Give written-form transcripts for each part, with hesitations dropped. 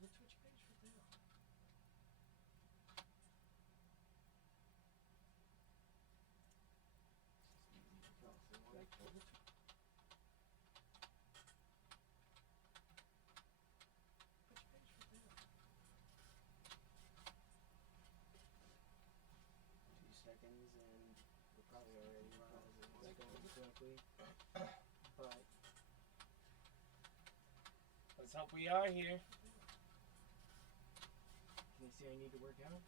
the Twitch page for now. Seconds and we're probably already it's going correctly. But let's hope we are here. Can you see I need to work out?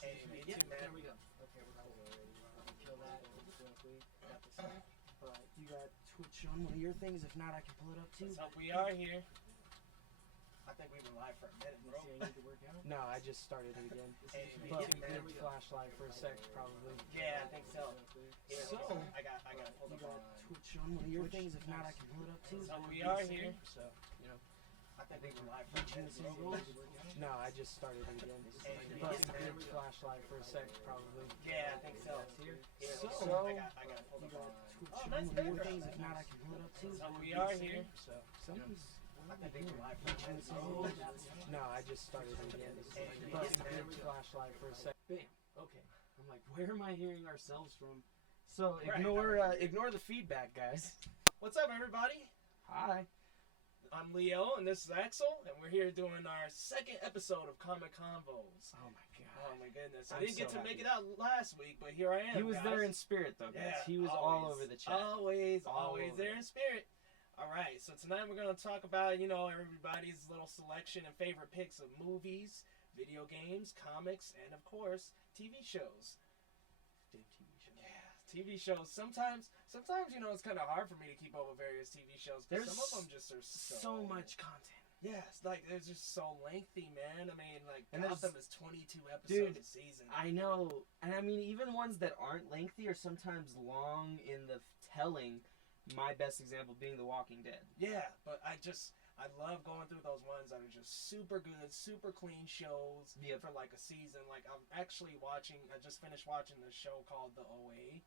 Hey, me too, man. There we go. Okay, we're probably already kill that correctly. Got this thing. But you got Twitch on one of your things. If not, I can pull it up too. Let's hope we are here. I think we've been live for a minute, bro. See, I need to work out? No, I just started it again. Hey, but me too, we man. could flash live for a sec, probably. Yeah, I think so. Yeah, So, I got pulled you up got Twitch on one of your things. If not, I can pull it up too. So we are here. So, you know. I think we've been live for a minute, bro. No, I just started it again. Hey, me But too, we man. could flash live for a sec, probably. Yeah, I think so. Yeah, So, I got pulled you up. got Twitch Oh, on nice one of your background. things. If not, I can pull it up too. So we are here. So, something's... I think we've been live for a minute, bro. No, I just started it again. Hey, But me too, we man. could flash live for a sec. Bam. Okay. I'm like, where am I hearing ourselves from? So Right. ignore the feedback, guys. What's up, everybody? Hi. I'm Leo, and this is Axel, and we're here doing our second episode of ComicConvos. Oh my god. Oh my goodness! I I'm didn't get so to make happy. it out last week, but here I am. He was guys. there in spirit, though, guys. Yeah, He was all always. over the chat. Always All over. there in spirit. All right, so tonight we're going to talk about, everybody's little selection and favorite picks of movies, video games, comics, and of course, TV shows. Damn TV show. Yeah, TV shows. Sometimes, it's kind of hard for me to keep up with various TV shows because There's some of them just are So much content. Yes, like they're just so lengthy, man. I mean, like And there's- Gotham is 22 episodes a season. I know. And I mean, even ones that aren't lengthy are sometimes long in the telling. My best example being The Walking Dead. Yeah, but I love going through those ones that are just super good, super clean shows Yep. for like a season. Like I just finished watching this show called The OA.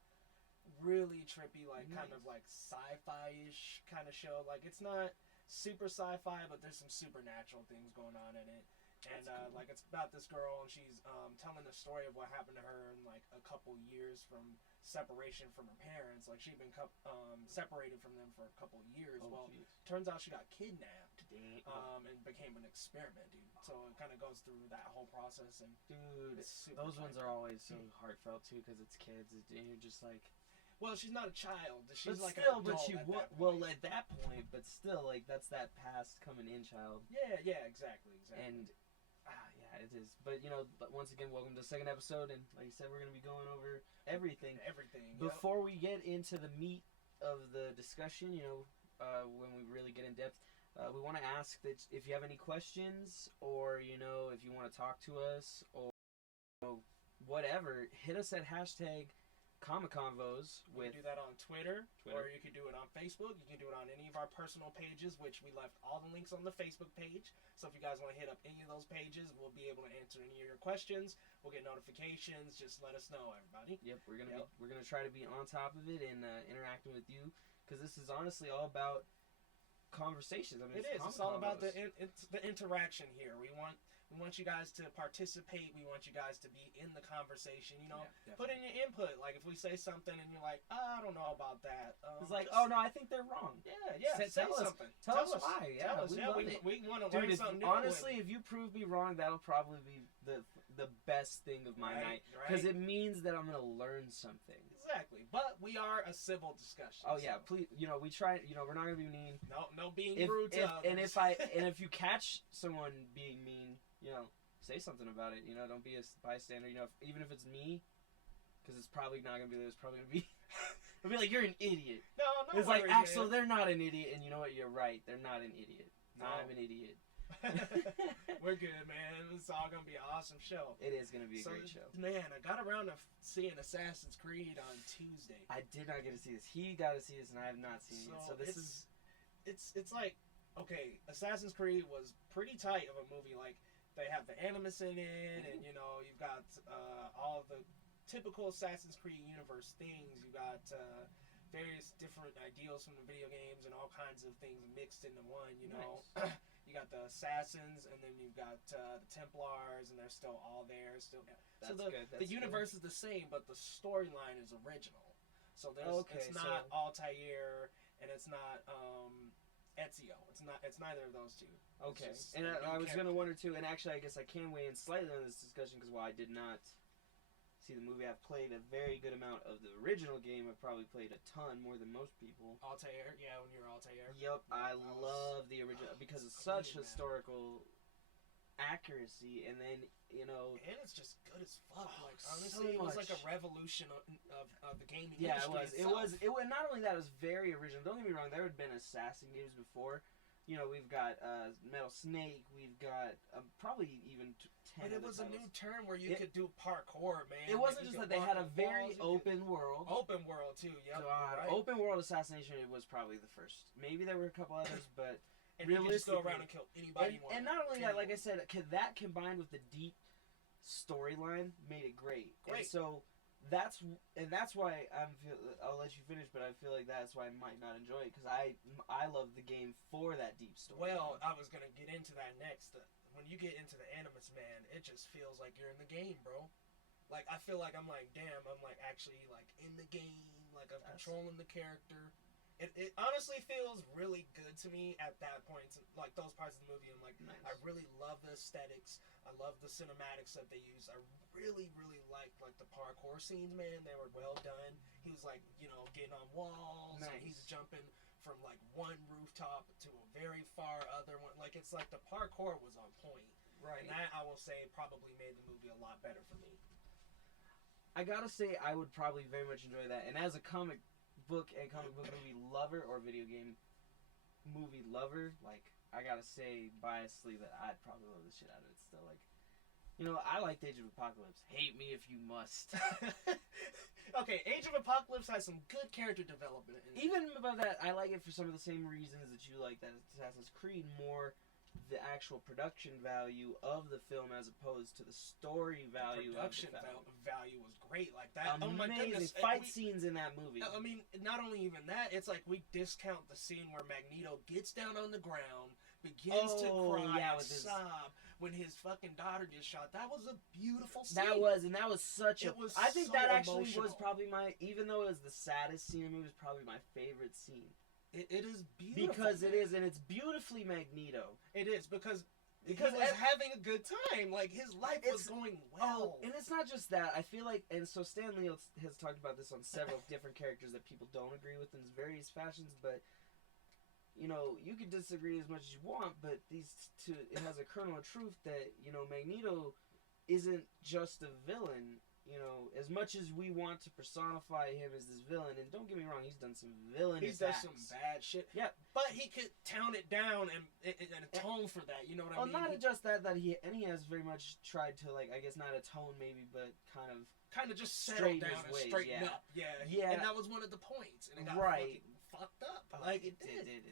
Really trippy, like kind Nice. of like sci-fi-ish kind of show. Like it's not super sci-fi, but there's some supernatural things going on in it. And That's cool. like it's about this girl, and she's telling the story of what happened to her in like a couple years from separation from her parents. Like she'd been separated from them for a couple years. Oh, Well, jeez. turns out she got kidnapped Damn. and became an experiment, dude. So it kind of goes through that whole process, and Dude, it's super those ones tight. are always so heartfelt too, because it's kids, and you're just like. Well, she's not a child. She's But like still, an but adult she at wa- that point. well at that point, but still, like that's that past coming in child, Yeah, exactly. and yeah, it is. But but once again, welcome to the second episode, and like you said, we're gonna be going over everything. Everything. Before we get into the meat of the discussion, when we really get in depth, we want to ask that if you have any questions, or if you want to talk to us, or whatever, hit us at hashtag ComicConvos You with can do that on Twitter, Twitter. or you can do it on Facebook. You can do it on any of our personal pages, which we left all the links on the Facebook page. So if you guys want to hit up any of those pages, we'll be able to answer any of your questions. We'll get notifications. Just let us know, everybody. Yep, we're gonna try to be on top of it and interacting with you, because this is honestly all about conversations. I mean, It is. It's all about the interaction here. We want you guys to participate. We want you guys to be in the conversation. Put in your input. Like if we say something and you're like, I don't know about that. It's like, just- oh no, I think they're wrong. Yeah. Say tell us. something. Tell us why. Yeah, Tell us. we Yeah, love we it. want to Dude, learn something new. honestly, if you prove me wrong, that'll probably be the best thing of my Right, night, right. because it means that I'm gonna learn something. Exactly. But we are a civil discussion. Oh yeah, so please. We try. We're not gonna be mean. No being rude to others. And if you catch someone being mean, say something about it. Don't be a bystander. Even if it's me, because it's probably not gonna be. There's probably gonna be. It'll be like, you're an idiot. No It's like, worries, Axel, man. they're not an idiot, and you know what? You're right. They're not an idiot. No. I'm an idiot. We're good, man. It's all gonna be an awesome show. It is gonna be a great show. Man, I got around to seeing Assassin's Creed on Tuesday. I did not get to see this. He got to see this, and I have not seen it. So this is. It's like, okay, Assassin's Creed was pretty tight of a movie. Like they have the Animus in it, and you've got all the typical Assassin's Creed universe things. You got various different ideals from the video games and all kinds of things mixed into one. Nice. You you got the assassins, and then you've got the Templars, and they're still all there. That's so good. the universe is the same, but the storyline is original. So it's not Altair, and it's not Ezio. It's neither of those two. Okay, and I was gonna wonder too, and actually I guess I can weigh in slightly on this discussion because while I did not see the movie, I've played a very good amount of the original game. I've probably played a ton, more than most people. Altair, yeah, when you're Altair. Yep, I love the original because it's such historical accuracy, and then and it's just good as fuck. Like honestly, so it was much. like a revolution of the gaming yeah, industry. It was. Not only that, it was very original. Don't get me wrong. There had been assassin games before. We've got Metal Snake. We've got probably even 10. But it was a new term where you could do parkour, man. It wasn't just that they had a very open world. Open world too. Yep. God, right. Open world assassination. It was probably the first. Maybe there were a couple others, but and you just go around and kill anybody. And not only that, like I said, that combined with the deep storyline made it great. And so that's why I'll let you finish, but I feel like that's why I might not enjoy it because I love the game for that deep story. Well, I was gonna get into that next. When you get into the Animus, man, it just feels like you're in the game, bro. Like I feel like I'm like, damn, I'm like actually like in the game, like I'm controlling the character. It honestly feels really good to me at that point, like those parts of the movie. I'm like, nice. I really love the aesthetics. I love the cinematics that they use. I really, really like the parkour scenes, man. They were well done. He was like, getting on walls. Nice. And he's jumping from like one rooftop to a very far other one. Like it's like the parkour was on point. Right. And that I will say probably made the movie a lot better for me. I gotta say I would probably very much enjoy that. And as a comic book movie lover or video game movie lover, like I gotta say biasly that I'd probably love the shit out of it still. Like, I liked Age of Apocalypse. Hate me if you must. Okay, Age of Apocalypse has some good character development in it. Even about that, I like it for some of the same reasons that you like that Assassin's Creed, more the actual production value of the film as opposed to the story value. The production value was great, like that. Amazing. Oh my goodness, fight scenes in that movie. I mean, not only even that, it's like we discount the scene where Magneto gets down on the ground, begins to cry and sob when his fucking daughter gets shot. That was a beautiful scene. That was such a. I think so that actually emotional. was probably even though it was the saddest scene in the movie, it was probably my favorite scene. It is beautiful. Because it is, and it's beautifully Magneto. It is, because he was having a good time. Like, his life was going well. And it's not just that. I feel like, and so Stan Lee has talked about this on several different characters that people don't agree with in various fashions, but, you can disagree as much as you want, but it has a kernel of truth that, Magneto isn't just a villain. As much as we want to personify him as this villain, and don't get me wrong, he's done some villainous acts. Some bad shit. Yeah. But he could tone it down and atone for that, you know what I mean? Not just that he has very much tried to, like, I guess not atone maybe, but kind of just settle down and straighten up. Yeah. And that was one of the points. And it got fucking fucked up. It did.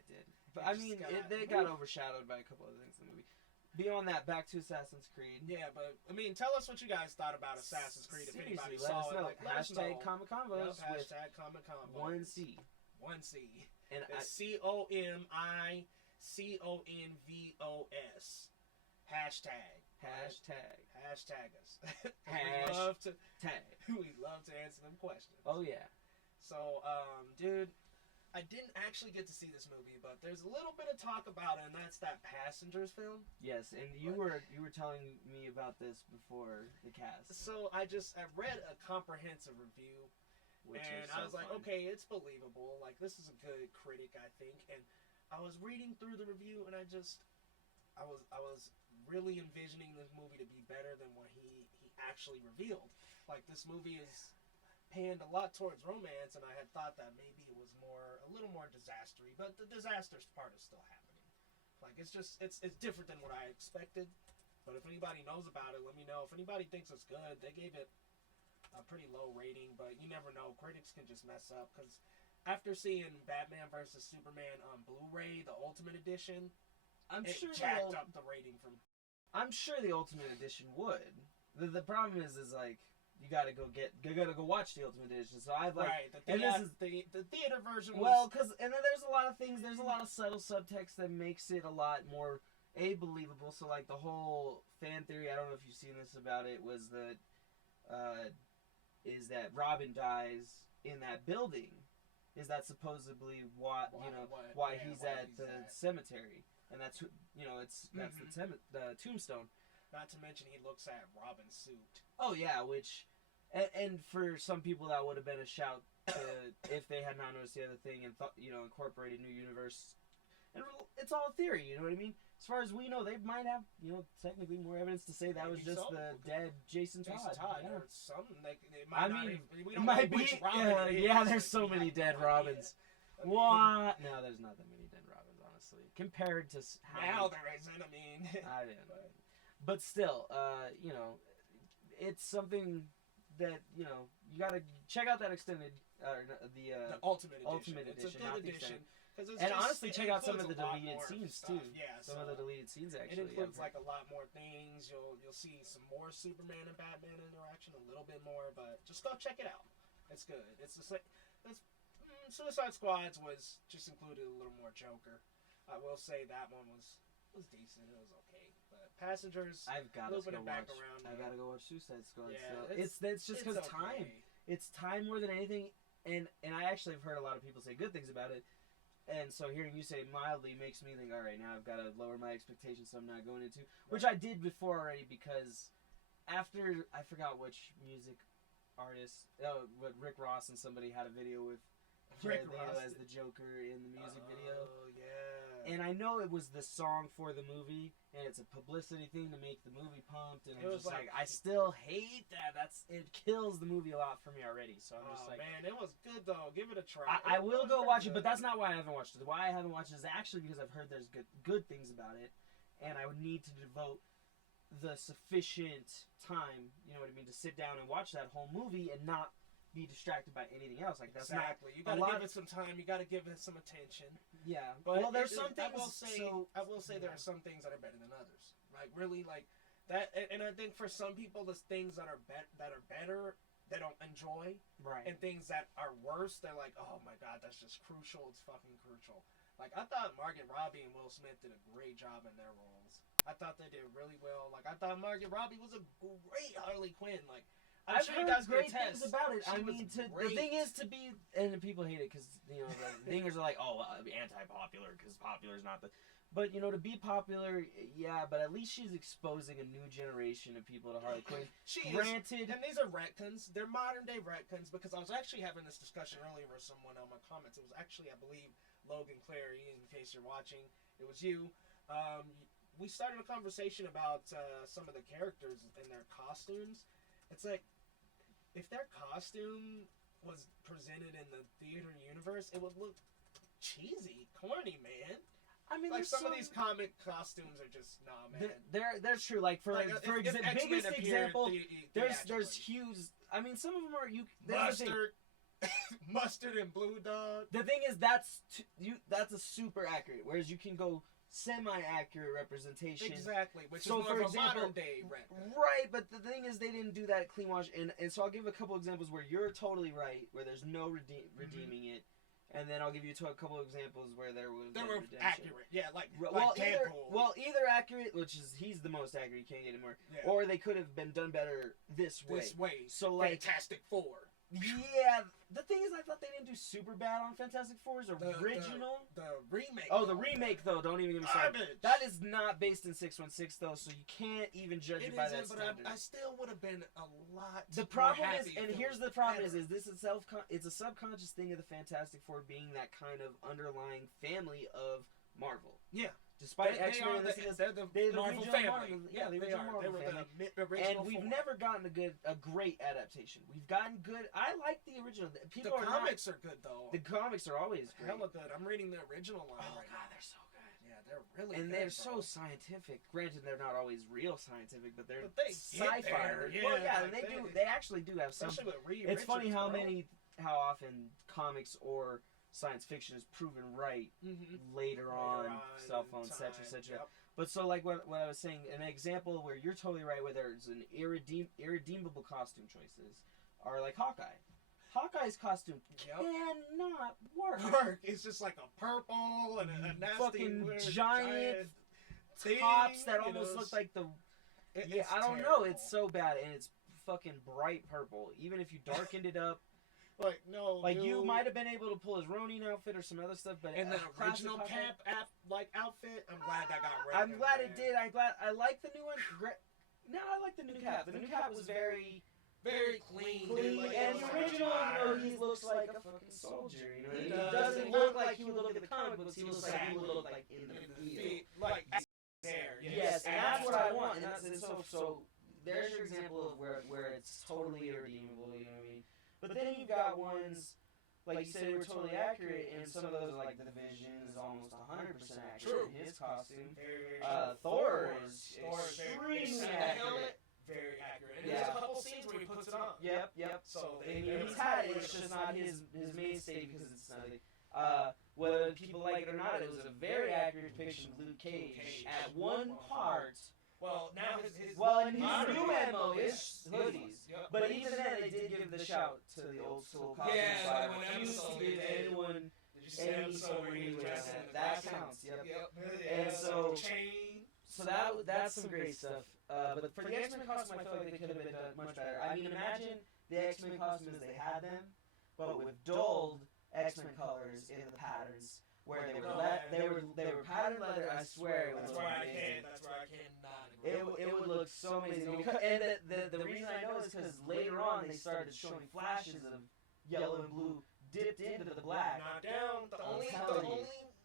But I mean, they got overshadowed by a couple other things in the movie. Beyond that, back to Assassin's Creed. Yeah, but I mean, tell us what you guys thought about Assassin's Creed. If anybody let saw us know. it, let us know. #ComicConvos. Yep, #ComicConvos. One C. And ComicConvos. Hashtag us. We love to answer them questions. Oh yeah. So, dude, I didn't actually get to see this movie, but there's a little bit of talk about it, and that's that Passengers film. Yes, and you were telling me about this before the cast. So I read a comprehensive review, and I was like, okay, it's believable. Like, this is a good critic, I think. And I was reading through the review, and I was really envisioning this movie to be better than what he actually revealed. Like, this movie is panned a lot towards romance, and I had thought that maybe it was a little more disastery, but the disastrous part is still happening. Like, it's different than what I expected. But if anybody knows about it, let me know. If anybody thinks it's good, they gave it a pretty low rating, but you never know. Critics can just mess up, because after seeing Batman vs Superman on Blu-ray, the Ultimate Edition, it jacked up the rating from. I'm sure the Ultimate Edition would. The problem is like, you gotta go watch the Ultimate Edition. So I've like, the theater version. Well, and then there's a lot of things. There's a lot of subtle subtext that makes it a lot more believable. So like the whole fan theory, I don't know if you've seen this about it, was that is that Robin dies in that building. Is that supposedly why he's at the cemetery, and that's that's the tombstone. Not to mention he looks at Robin's suit. Oh yeah, which, and for some people that would have been a shout to if they had not noticed the other thing and thought incorporated new universe, and it's all theory. You know what I mean? As far as we know, they might have technically more evidence to say that was just the dead Jason Todd. Yeah. Or something. We don't might know be. which Robin it is. Yeah, there's so many dead Robins. What? No, there's not that many dead Robins, honestly, compared to now there isn't. I mean, I didn't. But still, it's something that you gotta check out that extended, the ultimate edition. It's a good edition. And honestly, check out some of the deleted scenes too. Yeah, some of the deleted scenes actually. It includes like a lot more things. You'll see some more Superman and Batman interaction, a little bit more, but just go check it out. It's good. Suicide Squad was just included a little more Joker. I will say that one was decent. It was okay. But Passengers, I've got to go watch. I gotta go watch Suicide Squad. Yeah, it's just because time. It's time more than anything, and I actually have heard a lot of people say good things about it. And so hearing you say mildly makes me think, all right, now I've got to lower my expectations so I'm not going into, which I did before already, because after, I forgot which music artist, what Rick Ross and somebody had a video with Jared Leto as the Joker in the music video. Oh, yeah. And I know it was the song for the movie, and it's a publicity thing to make the movie pumped, and I'm just like, I still hate that. It kills the movie a lot for me already. So I'm just like, man, it was good though. Give it a try. I will go watch it, but that's not why I haven't watched it. Why I haven't watched it is actually because I've heard there's good things about it, and I would need to devote the sufficient time, you know what I mean, to sit down and watch that whole movie and not be distracted by anything else. Like that's exactly. You gotta give it some time. You gotta give it some attention. Yeah, but there's some things. I will say there are some things that are better than others. Like really, like that. And I think for some people, there's things that are better they don't enjoy. Right. And things that are worse, they're like, oh my god, that's just crucial. It's fucking crucial. Like I thought Margot Robbie and Will Smith did a great job in their roles. I thought they did really well. Like I thought Margot Robbie was a great Harley Quinn. Like. I've heard great things about it. The thing is to be, and people hate it because the dingers are like, oh, anti-popular because popular is not the. But to be popular, yeah. But at least she's exposing a new generation of people to Harley Quinn. Granted, and these are retcons. They're modern day retcons because I was actually having this discussion earlier with someone on my comments. It was actually, I believe, Logan Clary. In case you're watching, it was you. We started a conversation about some of the characters and their costumes. It's like, if their costume was presented in the theater universe, it would look cheesy, corny, man. I mean, like some of these comic costumes are just man. They're true. Like for biggest example, there's huge. I mean, some of them are mustard and blue dog. The thing is, that's a super accurate. Whereas you can go semi-accurate representation. Exactly, which is more of a modern day retcon. Right, but the thing is they didn't do that clean wash, and so I'll give a couple examples where you're totally right, where there's no redeeming it, and then I'll give you a couple examples where there was redemption. Accurate, yeah, like Deadpool. Either accurate, which is he's the most accurate, you can't get any more, or they could have been done better this way. So like Fantastic Four. Yeah, the thing is, I thought they didn't do super bad on Fantastic Four's original. The remake. Oh, the remake though. Don't even get me started. That is not based in 616 though, so you can't even judge it by that standard. But I still would have been a lot. The problem is, and here's the problem is this is it's a subconscious thing of the Fantastic Four being that kind of underlying family of Marvel. Yeah. Despite X-Men, they're the Marvel family. The original Marvel family. And we've never gotten a great adaptation. We've gotten good. I like the original. The comics are good though. The comics are always great. Hella good. I'm reading the original line right now. They're so good. Yeah, they're really good. And they're so scientific. Granted, they're not always real scientific, but they're sci-fi. And they actually do have some. It's funny how often comics or science fiction is proven right later on, cell phones, etc. Yep. But so like what I was saying, an example where you're totally right, where there's an irredeemable costume choices are like Hawkeye. Hawkeye's costume cannot work. It's just like a purple and a nasty fucking giant tops that almost look like the. It's I don't know. It's so bad, and it's fucking bright purple. Even if you darkened it up. Like no, like you might have been able to pull his Ronin outfit or some other stuff, but and the original camp outfit, I'm glad that got rid. I'm glad it did. I like the new one. No, I like the new cap. The new cap was very clean. Like, and the original, he looks like a fucking soldier. He doesn't look like he would look at the comic books. He looks like he would look like in the field. Like there. Yes, and that's what I want. And so there's your example of where it's totally irredeemable. You know what I mean? But then you've got ones, like you said, were totally accurate, and some of those, like the Vision, is almost 100% accurate in his costume. Thor is extremely accurate. Very accurate. And there's a couple scenes where he puts it on. Yep. So he's had it. It's just not his mainstay because it's nothing. Whether people like it or not, it was a very accurate depiction of Luke Cage. At one part. Well, now his and his new ammo is hoodies. Yep. But even then, they did give the shout to the old school costume. Yeah, like when episode give anyone any episode where he was that counts. Yep. And so chain. So that's some great stuff. But for the X-Men costume, I feel like they could have been done much better. I mean, imagine the X-Men costume as they had them, but with dulled X-Men colors in the patterns. Where they were patterned leather, I swear it was amazing. That's where I cannot agree. It would look so amazing. And the reason I know is because later on they started showing flashes of yellow and blue dipped into the black. Not down. The only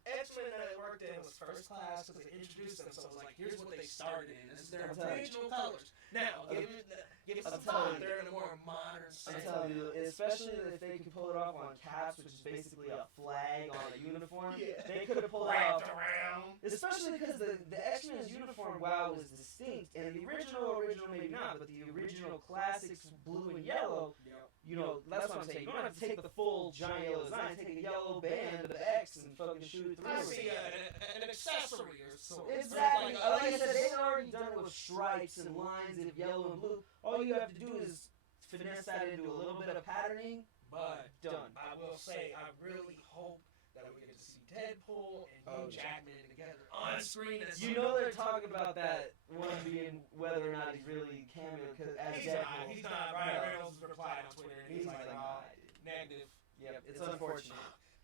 X-Men that it worked in was First Class because they introduced them. So it was like, here's what they started in. This is their original colors. Now, give some time. They're in a more modern style. I'm telling you, especially if they could pull it off on Caps, which is basically a flag on a uniform. Yeah. They could have pulled it off. Around. Especially because the X-Men's uniform, while was distinct, and the original maybe not, but the original classics blue and yellow, that's what I'm saying. You don't have to take the full giant yellow design. Take a yellow band of the X and fucking shoot it through. I see an accessory or so. Exactly. Like I said, they've already done it with stripes and lines of yellow and blue. All you have to do is finesse that into a little bit of patterning. But done. I will say, I really hope that we get to see Deadpool and Hugh Jackman together on screen. They're talking about that one being whether or not he's really cameo as Deadpool. He's not. Ryan Reynolds replied on Twitter and he's like, negative. Yep, it's unfortunate.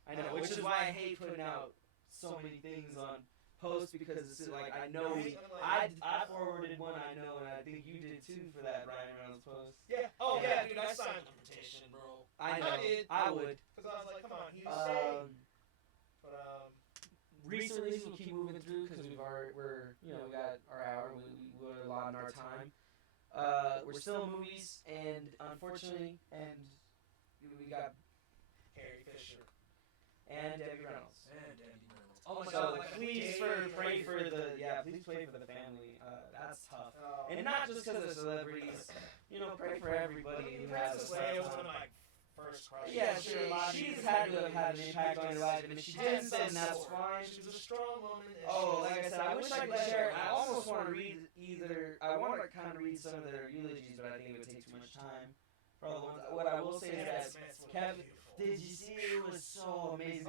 I know, which is why I hate putting out so many things on posts because it's like I know I forwarded one I know and I think you did too for that Ryan Reynolds post. Yeah. Oh yeah, dude, I signed the petition, bro. I know. I would. Because I was like, come on, he's safe. But recently we'll keep moving through because we got our hour. We're allotting our time. We're still in movies, and unfortunately, we got Carrie Fisher and Debbie Reynolds. Oh my God! God! Please pray for the family. That's tough, and not just because of celebrities. Pray for everybody who has a one of my first crushes. Yeah, sure. She's had to have had an impact on your life, and if she didn't, then that's fine. She was a strong woman. Like I said, I wish I could share. I almost want to read I want to kind of read some of their eulogies, but I think it would take too much time. For all the ones. What I will say is that Kevin. Did you see it was so amazing?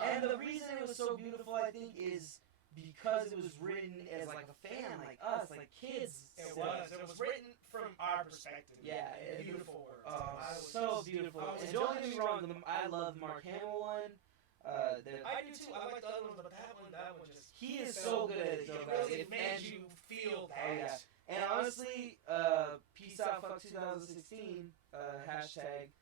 And the reason it was so beautiful, I think, is because it was written as like a fan, like us, like kids. It was written from our perspective. Yeah, beautiful words. So beautiful. And don't get me wrong, I love Mark Hamill one. I do too. I like the other one, but that one just. He is so good at it. It made you feel that. Oh, yeah. And honestly, peace out, fuck 2016 hashtag.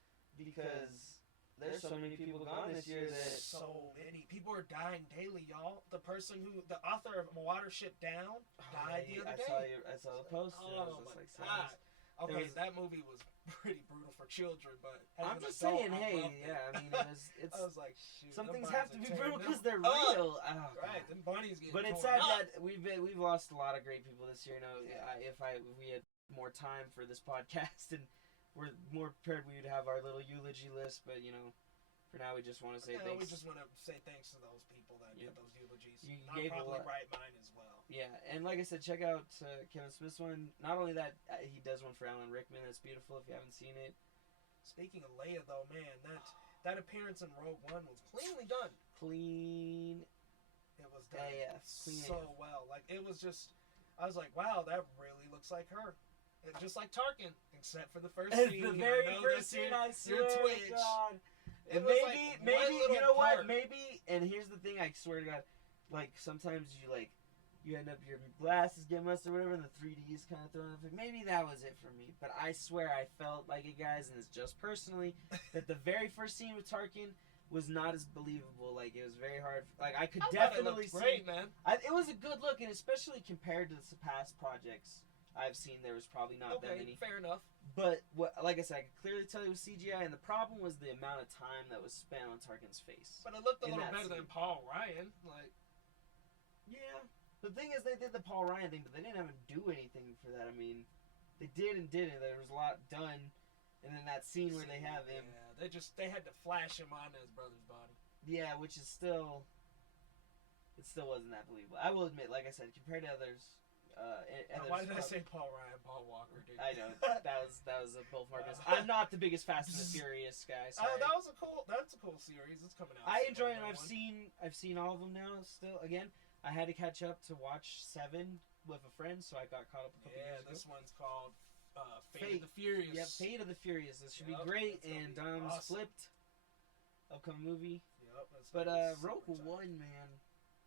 Because there's so many people gone this year that so many people are dying daily, y'all. The author of Watership Down died the other day. I saw the post. Oh my God. Okay, that movie was pretty brutal for children, but I'm just saying, hey, yeah, I mean, it's. I was like, shoot. Some things have to be brutal because they're real. Right, them bunnies get. But it's sad that we've lost a lot of great people this year. If we had more time for this podcast and we're more prepared, we would have our little eulogy list. But for now, we just want to say thanks. We just want to say thanks to those people that did those eulogies. You I'll gave probably write mine as well. Yeah, and like I said, check out Kevin Smith's one. Not only that, he does one for Alan Rickman. That's beautiful if you haven't seen it. Speaking of Leia, though, man, that appearance in Rogue One was cleanly done. Clean. It was done. AF. Clean so AF. well. Like, it was just, I was like, wow, that really looks like her. And just like Tarkin, except for the first scene. The very I know first that's scene, I your swear Twitch. to God. It And was maybe, like maybe, one you little know what? part. Maybe, and here's the thing, I swear to God, like, sometimes you end up, your glasses get messed or whatever, and the 3D's kind of thrown off. Maybe that was it for me. But I swear I felt like it, guys, and it's just personally, that the very first scene with Tarkin was not as believable. Like, it was very hard. Like, I could definitely see. Great, man. It was a good look, and especially compared to the past projects I've seen, there was probably not that many. Fair enough. But like I said, I could clearly tell it was CGI, and the problem was the amount of time that was spent on Tarkin's face. But it looked a In little that better scene. than Paul Ryan. Like, Yeah. The thing is, they did the Paul Ryan thing, but they didn't have him do anything for that. I mean, they did and didn't. There was a lot done, and then that scene where they have him. Yeah, they had to flash him on his brother's body. Yeah, which is still, it still wasn't that believable. I will admit, like I said, compared to others. Why did I say Paul Ryan? Paul Walker, dude. I know that was a both Marcus. I'm not the biggest Fast and the Furious guy. Sorry. That's a cool series. It's coming out. I enjoy it. And I've seen all of them now. Still, again, I had to catch up to watch 7 with a friend, so I got caught up a couple years ago. This one's called Fate of the Furious. Yep, Fate of the Furious. This should be Yep, great. that's gonna And be awesome. Flipped, upcoming movie. Yep, that's But gonna be Rogue super One, man,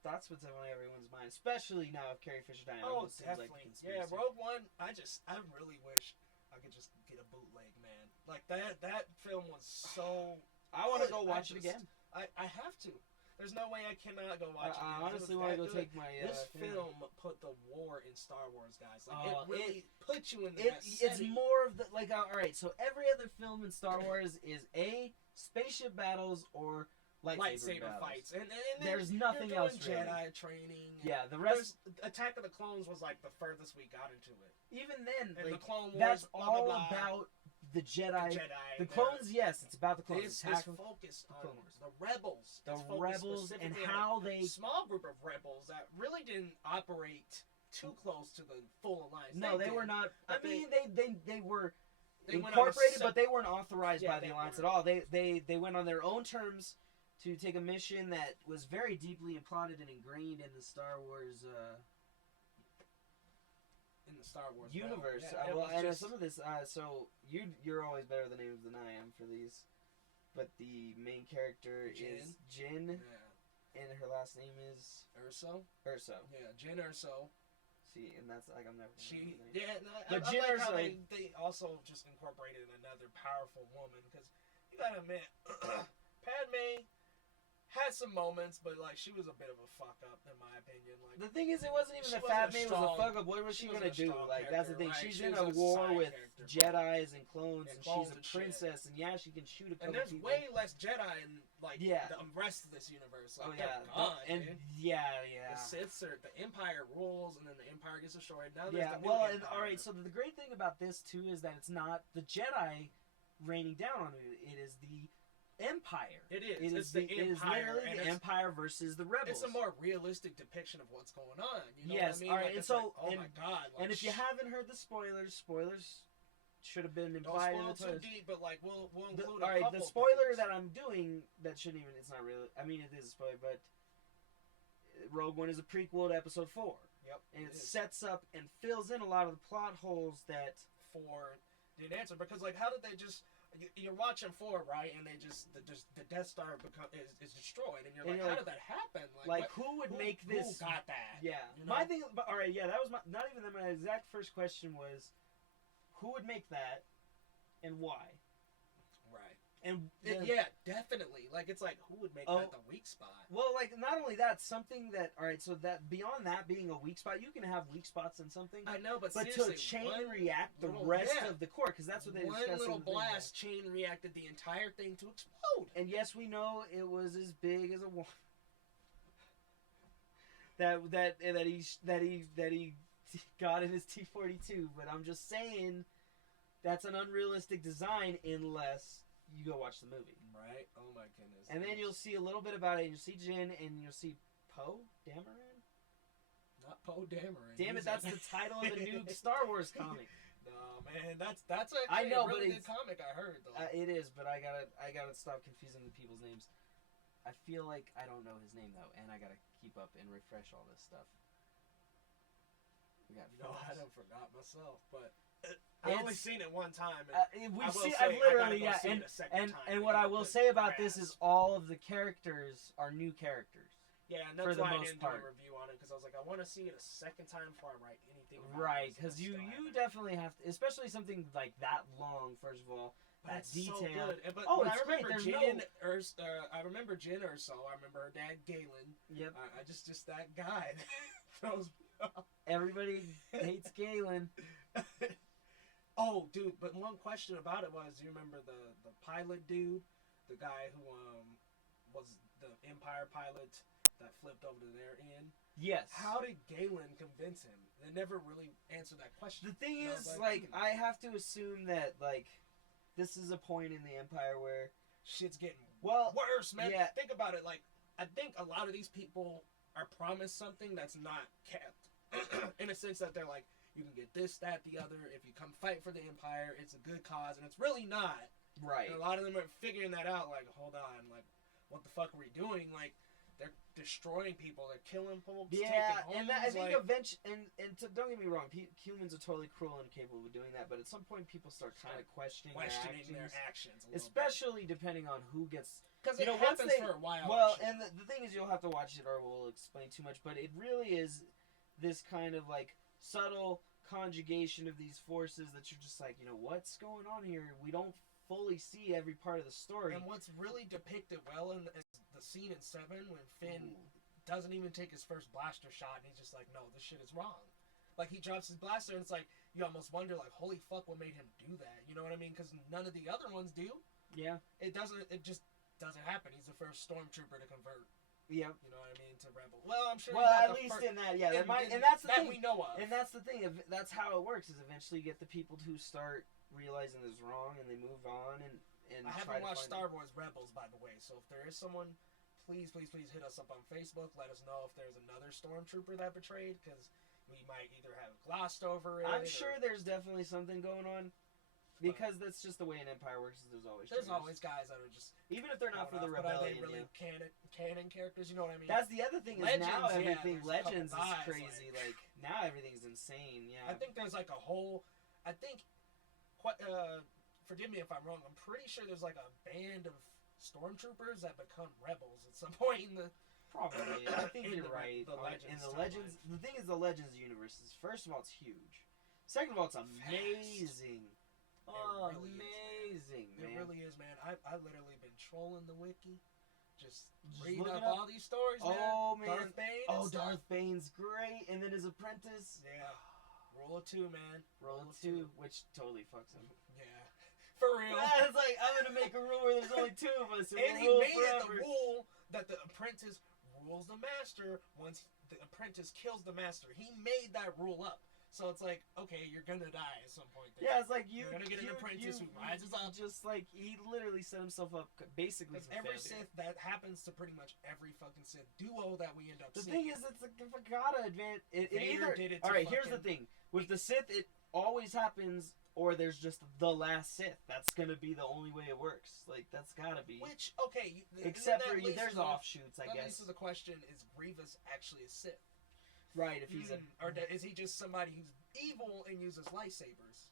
that's what's on everyone's mind, especially now if Carrie Fisher died. Oh, Almost seems like a definitely. conspiracy. Rogue One. I really wish I could just get a bootleg, man. Like that film was so. I want to good. go watch it again. I have to. There's no way I cannot go watch it. I honestly want to go take my. This thing. film put the war in Star Wars, guys. Like, Oh, it really put you in that It's setting. more of the all right. So every other film in Star Wars is spaceship battles or lightsaber battles. fights, and There's then nothing you're else doing really. Jedi training. Yeah, the rest. Attack of the Clones was like the furthest we got into it. Even then, And like, the Clone Wars, that's blah, all blah, blah. about the Jedi. The Clones, yes, it's about the clones. This is Attack of focused the on Clone Wars. the rebels. The It's focused rebels and specifically on how a they. small group of rebels that really didn't operate too close to the full alliance. No, they did, were not. I but mean, they were they went on a incorporated, set- but they weren't authorized Yeah, by the they alliance weren't. at all. They went on their own terms to take a mission that was very deeply plotted and ingrained in the Star Wars in the Star Wars universe. Yeah, it was and just- some of this, so you're always better with the names than I am for these. But the main character is Jin, yeah. and her last name is Urso. Urso. Yeah, Jyn Urso. See, and that's like I'm never. She, gonna remember the name. yeah, no, But I Jyn like how Erso- they also just incorporated another powerful woman, because you gotta admit, Padme had some moments, but like she was a bit of a fuck up in my opinion. Like The thing is, it wasn't even She that wasn't a Padme was a strong- fuck up. What was she she gonna wasn't a do? strong Like that's the thing. character, right? She's She in was a a war side with character, but- Jedi's and clones, and and clones she's a and shit. princess, and yeah, she can shoot a couple and there's people. way less Jedi in like Yeah. the rest of this universe. Like Oh yeah, they're gone, and dude. yeah. The Siths are the Empire rules, and then the Empire gets destroyed. Now there's Yeah, the new well, and Empire. all right. So the great thing about this too is that it's not the Jedi raining down on it. It is the Empire. It is. It It's is the it is Empire, literally and the it's- Empire versus the rebels. It's a more realistic depiction of what's going on. You know Yes, what I mean? all right, Like, and it's so- like, oh and- my god! Like, And if you haven't heard the spoilers should have been don't implied in spoil the too trailers. deep, but like we'll include The, a all right, couple the spoiler things. that I'm doing that shouldn't even. It's not really. I mean, it is a spoiler, but Rogue One is a prequel to Episode 4, Yep, and it is. sets up and fills in a lot of the plot holes that. For the answer, because like how did they just? You're watching 4, right? And they just the Death Star is destroyed, and you're And like, you're how like- did that happen? Like, what- who would make this? Who got that? Yeah, You know? my thing. But all right, yeah, that was not even my exact first question was, who would make that, and why? Right. And Yeah, definitely. Like it's like who would make Oh. that the weak spot? well, like not only that, something that all right. So that beyond that being a weak spot, you can have weak spots in something. I know, but But to seriously, chain one react the little- rest yeah. of the core, because that's what they one discussed in little the thing. blast chain reacted the entire thing to explode. And yes, we know it was as big as a one. that he got in his T-42, but I'm just saying that's an unrealistic design unless you go watch the movie. Right? Oh my goodness. And then you'll see a little bit about it. You'll see Jin, and you'll see Poe Dameron. not Poe Dameron. Damn it, He's that's a- the title of a new Star Wars comic. No man, that's actually I know, a really but good comic. I heard though. It is, but I gotta stop confusing the people's names. I feel like I don't know his name though, and I gotta keep up and refresh all this stuff. We got. I done forgot myself, but I've only seen it one time. I've literally and what I will say about this is all of the characters are new characters. Yeah, and that's why I didn't do a review on it, because I was like, I want to see it a second time before I write anything about it. Right, because you definitely have to, especially something like that long, first of all, but that detail. So good. But it's I remember great. I remember Jin Urso. I remember her dad, Galen. Yep. I just that guy throws me off. Everybody hates Galen. Oh, dude, but one question about it was, you remember the pilot dude? The guy who was the Empire pilot that flipped over to their end? Yes. How did Galen convince him? They never really answered that question. The thing is, I have to assume that, this is a point in the Empire where shit's getting worse, man. Yeah. Think about it. I think a lot of these people are promised something that's not kept. In a sense that they're like, you can get this, that, the other. If you come fight for the Empire, it's a good cause, and it's really not. Right. And a lot of them are figuring that out. Hold on, what the fuck are we doing? They're destroying people. They're killing folks. Yeah, taking homes, and I think eventually, don't get me wrong, humans are totally cruel and capable of doing that. But at some point, people start kind of questioning their actions, especially depending on who gets. Because it happens for a while. Well, and the thing is, you'll have to watch it, or we'll explain too much. But it really is this kind of subtle conjugation of these forces that you're just like, what's going on here? We don't fully see every part of the story. And what's really depicted well is the scene in 7 when Finn doesn't even take his first blaster shot, and he's just like, no, this shit is wrong. He drops his blaster, and it's like, you almost wonder, holy fuck, what made him do that? You know what I mean? Because none of the other ones do. Yeah. It just doesn't happen. He's the first stormtrooper to convert. Yep. You know what I mean? To rebel. Well, I'm sure. Well, at least in that, yeah. And that's the thing we know of. And that's the thing. That's how it works. Is eventually you get the people who start realizing this is wrong, and they move on and I haven't watched Star Wars Rebels, by the way. So if there is someone, please hit us up on Facebook. Let us know if there's another stormtrooper that betrayed, because we might either have glossed over it. I'm sure there's definitely something going on. Because that's just the way an Empire works. There's always guys that are just, even if they're not for the rebellion. But are they really canon characters? You know what I mean? That's the other thing. Legends, now everything Legends is crazy. Now everything's insane. Yeah. I think there's a whole. I think, forgive me if I'm wrong. I'm pretty sure there's a band of stormtroopers that become rebels at some point in the. Probably. I think you're right. In the Legends, the thing is, the Legends universe is, first of all, it's huge. Second of all, it's amazing. Oh, amazing, man. It really is, man. I literally been trolling the wiki, just reading up all these stories, man. Oh, man. Darth Bane's great. And then his apprentice. Yeah. Rule of 2, man. Rule of 2, which totally fucks him. Yeah. For real. Yeah, it's like, I'm going to make a rule where there's only 2 of us. And he made it the rule that the apprentice rules the master once the apprentice kills the master. He made that rule up. So it's like, okay, you're gonna die at some point. Yeah, it's like you're gonna get an apprentice who rises up. Just he literally set himself up basically. Every Sith, that happens to pretty much every fucking Sith duo that we end up seeing. The thing is, it's if I gotta advance, Vader did it. All right, here's the thing: with the Sith, it always happens, or there's just the last Sith. That's gonna be the only way it works. That's gotta be. Which okay, except for there's offshoots, I guess. This is the question: is Grievous actually a Sith? Right, if he's or is he just somebody who's evil and uses lightsabers?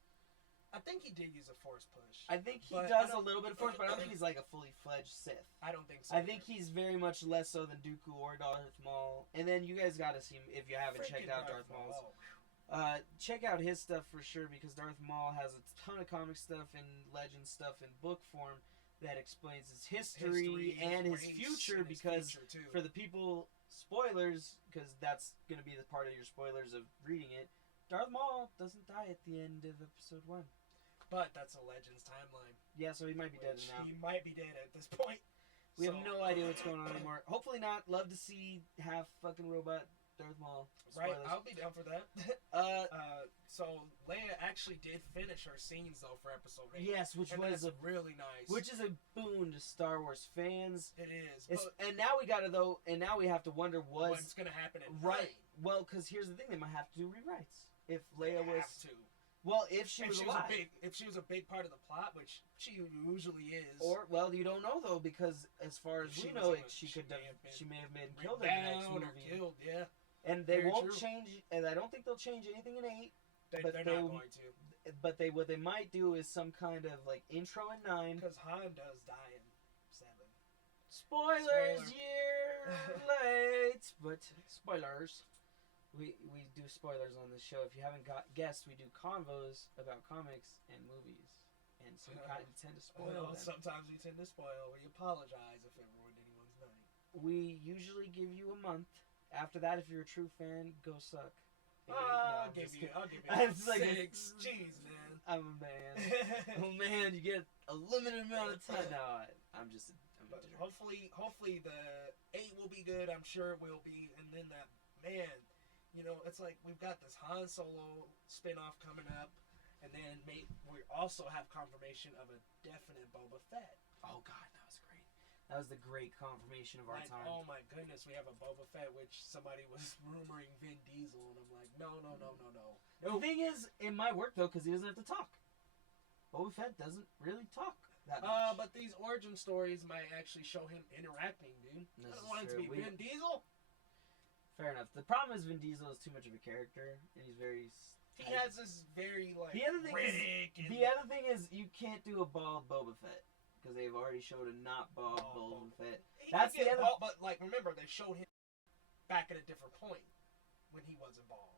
I think he did use a Force push. I think he does a little bit of Force, but I don't think he's a fully fledged Sith. I don't think so. I think he's very much less so than Dooku or Darth Maul. And then you guys gotta see him if you haven't checked out Darth Maul's. Check out his stuff for sure, because Darth Maul has a ton of comic stuff and legend stuff in book form that explains his history and his future. Because for the people. Spoilers, because that's going to be the part of your spoilers of reading it. Darth Maul doesn't die at the end of episode 1. But that's a Legends timeline. Yeah, so he might be dead now. He might be dead at this point. We have no idea what's going on anymore. Hopefully not. Love to see half fucking robot Darth Maul. Spoilers. Right, I'll be down for that. So Leia actually did finish her scenes though for episode 8. Yes, which was really nice. Which is a boon to Star Wars fans. It is. And now we have to wonder what's going to happen. Well, because here's the thing: they might have to do rewrites. If Leia Well, if she was alive. If she was a big part of the plot, which she usually is. Or, well, you don't know, though, because as far as we know, she may have been killed in the next movie. Or killed, yeah. And they won't change, and I don't think they'll change anything in 8. They're not going to. But what they might do is some kind of, like, intro in 9. Because Han does die in 7. Spoilers year late! But, spoilers. We do spoilers on this show. If you haven't guessed, we do convos about comics and movies. And so we kind of tend to spoil them. Sometimes we tend to spoil. We apologize if it ruined anyone's night. We usually give you a month. After that, if you're a true fan, go suck. I'll give you it's like 6. Jeez, man. I'm a man. Oh, man, you get a limited amount of time. No, I'm just but hopefully the 8 will be good. I'm sure it will be. And then that, man, you know, it's like we've got this Han Solo spinoff coming up. And then we also have confirmation of a definite Boba Fett. Oh, God, that was great. That was the great confirmation of our time. Oh, my goodness, we have a Boba Fett, which somebody was rumoring Vin Diesel. And I'm like, no. The thing is, it might work, though, because he doesn't have to talk. Boba Fett doesn't really talk that much. But these origin stories might actually show him interacting, dude. I don't want it to be Vin Diesel. Fair enough. The problem is Vin Diesel is too much of a character, and he's very... He has this very, like, the other thing is you can't do a bald Boba Fett, because they've already showed a not bald Boba Fett. That's the other... But, like, remember, they showed him back at a different point when he wasn't bald.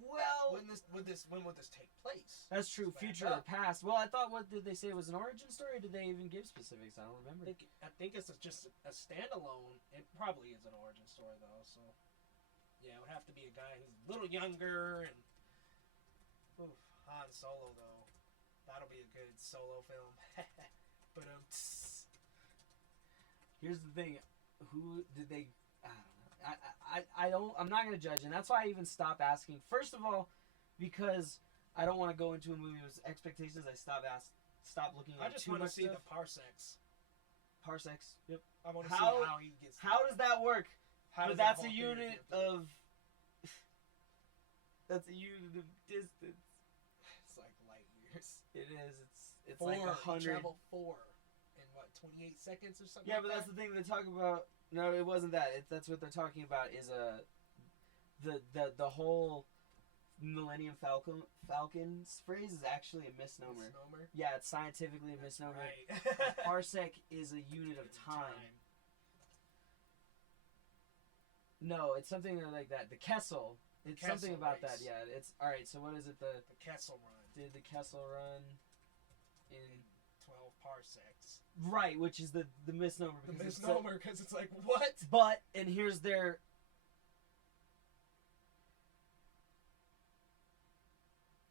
Well... When would this take place? That's true. Future or past. Well, I thought, what did they say? It was an origin story, or did they even give specifics? I don't remember. I think it's just a standalone. It probably is an origin story, though, so... Yeah, it would have to be a guy who's a little younger, and... Oof, Han Solo, though. That'll be a good solo film. But, here's the thing. Who did they... I don't... I'm not going to judge, and that's why I even stopped asking. First of all, because I don't want to go into a movie with expectations, I stopped looking at too much stuff. I just want to see the parsecs. Parsecs, yep. I want to see how he gets... How does that work? But that's a unit of... That's a unit of distance. It's like light years. It is. It's like 100. Travel 4 in, 28 seconds or something? Yeah, but that's the thing they talk about. No, it wasn't that. That's what they're talking about is the whole Millennium Falcon's phrase is actually a misnomer. Yeah, it's scientifically a misnomer. Right. A parsec is a unit of time. No, it's something like that. The Kessel. It's something about that. Yeah, it's all right. So what is it? The Kessel run. Did the Kessel run in 12 parsecs? Right, which is the misnomer. The misnomer because it's like what? But and here's their.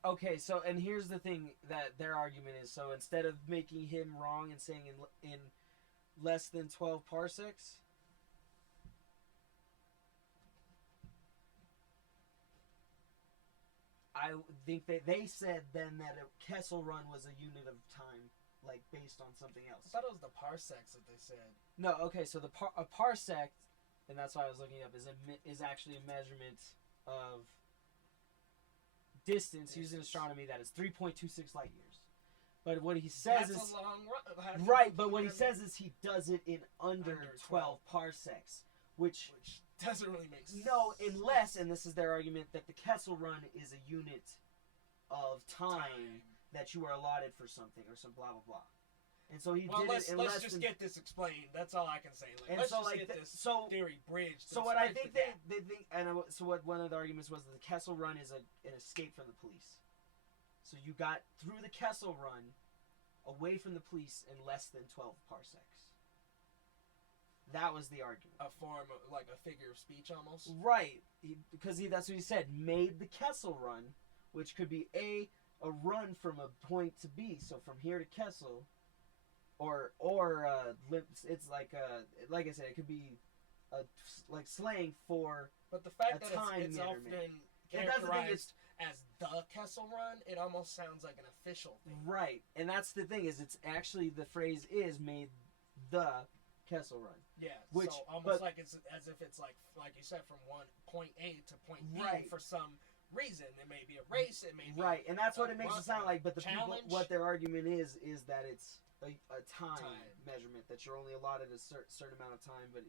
Okay, so and here's the thing that their argument is. So instead of making him wrong and saying in less than 12 parsecs. I think that they said then that a Kessel run was a unit of time, like based on something else. I thought it was the parsecs that they said. No, okay, so a parsec, and that's why I was looking up, is actually a measurement of distance using astronomy that is 3.26 light years. But what he says that's is a long run. Right, but what he says is he does it in under 12 parsecs, which doesn't really make sense. No, unless, and this is their argument, that the Kessel run is a unit of time that you are allotted for something or some blah blah blah. And so he did it in let's just get this explained. That's all I can say. Let's get this theory bridged. So what I think they think, so what one of the arguments was that the Kessel run is an escape from the police. So you got through the Kessel run, away from the police in less than 12 parsecs. That was the argument. A form of, like a figure of speech almost? Right. Because that's what he said. Made the Kessel run, which could be a run from a point to B. So from here to Kessel, or it's like I said, it could be like slang for but the fact that time it's often characterized as the Kessel run, it almost sounds like an official thing. Right. And that's the thing, is it's actually, the phrase is made the Kessel run. Yeah, which, so almost like it's as if it's like you said, from point A to point B for some reason. It may be a race. It may be right, and that's what it makes it sound like. But the people, challenge. what their argument is that it's a time measurement, that you're only allotted a certain amount of time, but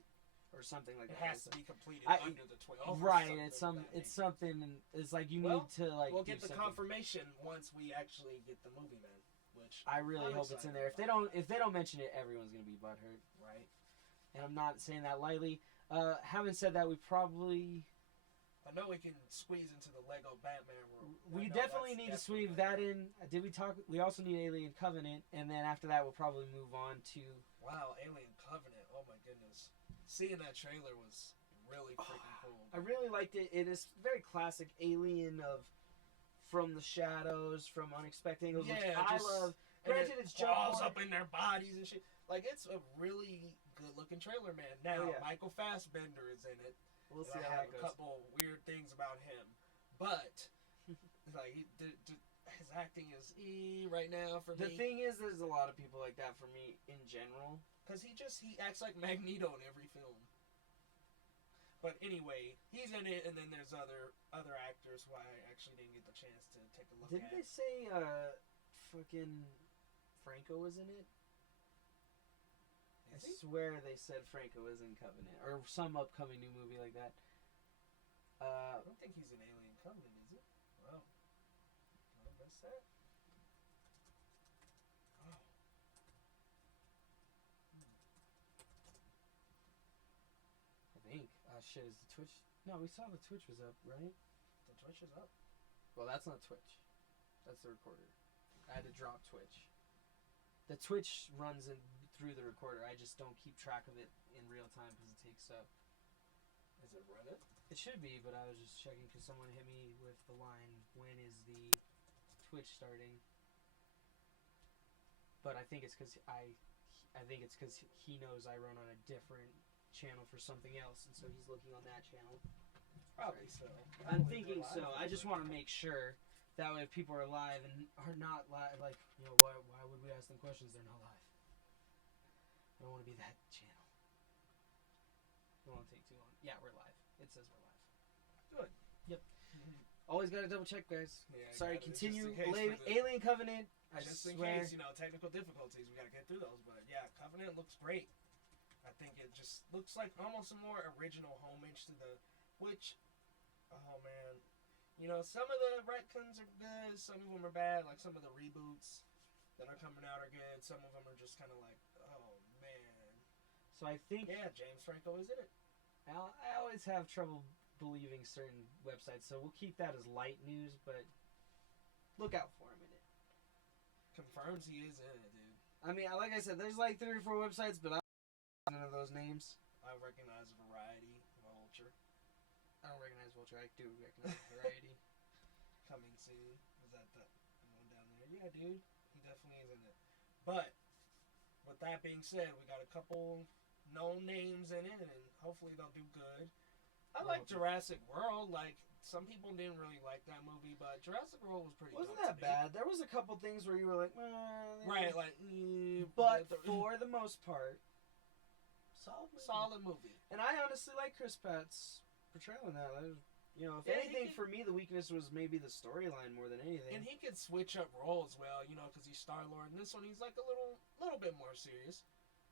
or something like it that. has to be completed under the 12. Right, it's something. It's like you need to like. We'll get the confirmation once we actually get the movie, man. Which I really hope it's in there. If they don't mention it, everyone's gonna be butthurt. Right. And I'm not saying that lightly. Having said that, we probably. I know we can squeeze into the Lego Batman world. We definitely need to squeeze that in. Did we talk? We also need Alien Covenant, and then after that, we'll probably move on to. Wow, Alien Covenant! Oh my goodness, seeing that trailer was really freaking cool. I really liked it. It is very classic Alien of from the shadows, from unexpected angles, which I love. Granted, it's balls up in their bodies and shit. Like, it's a really good-looking trailer, man. Now, Michael Fassbender is in it. We'll see how I have a couple weird things about him, but like his acting is right now for me. The thing is, there's a lot of people like that for me in general. Because he acts like Magneto in every film. But anyway, he's in it, and then there's other actors who I actually didn't get the chance to take a look at. Didn't they say fucking Franco was in it? I swear they said Franco was in Covenant, or some upcoming new movie like that. I don't think he's in Alien Covenant, is it? Wow. I missed that. Oh. I think. Shit, is the Twitch... No, we saw the Twitch was up, right? The Twitch is up. Well, that's not Twitch. That's the recorder. I had to drop Twitch. The Twitch runs through the recorder. I just don't keep track of it in real time because it takes up. Is it running? It should be, but I was just checking because someone hit me with the line, when is the Twitch starting? But I think it's because he knows I run on a different channel for something else, and so he's looking on that channel. Probably so. I'm thinking so. I just want to make sure. That way, if people are live and are not live, like, you know, why would we ask them questions? They're not live. I don't want to be that channel. It won't take too long. Yeah, we're live. It says we're live. Good. Yep. Always got to double check, guys. Yeah, sorry, continue. Alien Covenant. Just in case, technical difficulties, we got to get through those. But yeah, Covenant looks great. I think it just looks like almost a more original homage to which, oh man. Some of the retcons are good, some of them are bad. Like, some of the reboots that are coming out are good. Some of them are just kind of like, oh, man. So I think... Yeah, James Franco is in it. I always have trouble believing certain websites, so we'll keep that as light news, but look out for him in it. Confirms he is in it, dude. I mean, like I said, there's like 3 or 4 websites, but I don't know none of those names. I recognize Variety, Vulture. I don't recognize Vulture. I do recognize Variety. Coming soon. Was that the one down there? Yeah, dude. He definitely is in it. But, with that being said, we got a couple known names in it, and hopefully they'll do good. I like Jurassic World. Like, some people didn't really like that movie, but Jurassic World was pretty Wasn't that bad? There was a couple things where you were like, right, like, but for the most part, solid movie. And I honestly like Chris Pratt's portrayal in that. If anything, for me, the weakness was maybe the storyline more than anything. And he could switch up roles well, because he's Star-Lord. And this one, he's like a little bit more serious.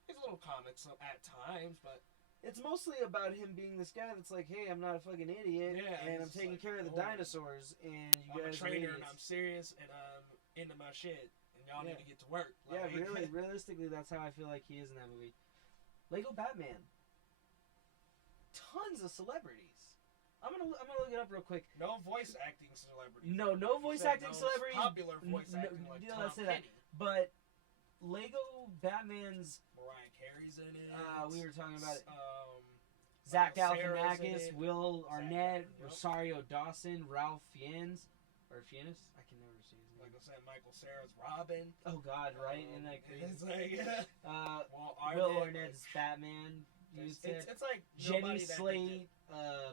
He's a little comics at times, but it's mostly about him being this guy that's like, hey, I'm not a fucking idiot, and I'm taking care of the dinosaurs, and you guys I'm a trainer, and I'm serious, and I'm into my shit, and y'all need to get to work. Like, really, realistically, that's how I feel like he is in that movie. Lego Batman. Tons of celebrities. I'm gonna look it up real quick. No voice acting celebrities. No voice acting celebrities. Popular voice acting like Tom Kenny. But Lego Batman's Mariah Carey's in it. We were talking about it. Zach Galifianakis, Will Arnett, Rosario Dawson, Ralph Fiennes, I can never say his name. Like I said, Michael Cera's Robin. Oh God, right? Isn't that crazy? It's like, Will Arnett's Batman. It's like Jenny Slate,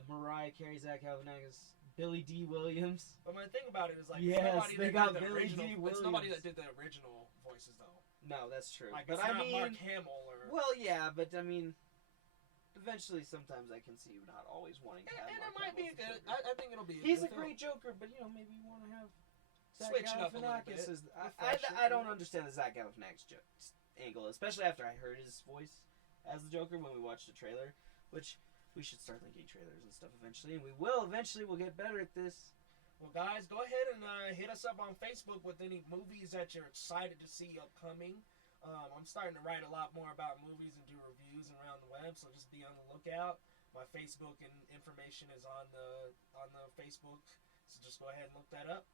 Mariah Carey, Zach Galifianakis, Billy D. Williams. But my thing about it is like, they got Billy D. Williams. It's nobody that did the original voices though. No, that's true. Like, but it's not Mark Hamill or. Well, yeah, but I mean, eventually, sometimes I can see you not always wanting to have. And Mark it might be a Hamill as good. Joker. I think it'll be. He's a good great Joker, but maybe you want to have Zach Switch it up a little Galifianakis bit. as Refresh it. I don't understand the Zach Galifianakis angle, especially after I heard his voice as the Joker when we watched the trailer, which we should start linking trailers and stuff eventually, and we will eventually. We'll get better at this. Well, guys, go ahead and hit us up on Facebook with any movies that you're excited to see upcoming. I'm starting to write a lot more about movies and do reviews around the web, so just be on the lookout. My Facebook and information is on the Facebook, so just go ahead and look that up.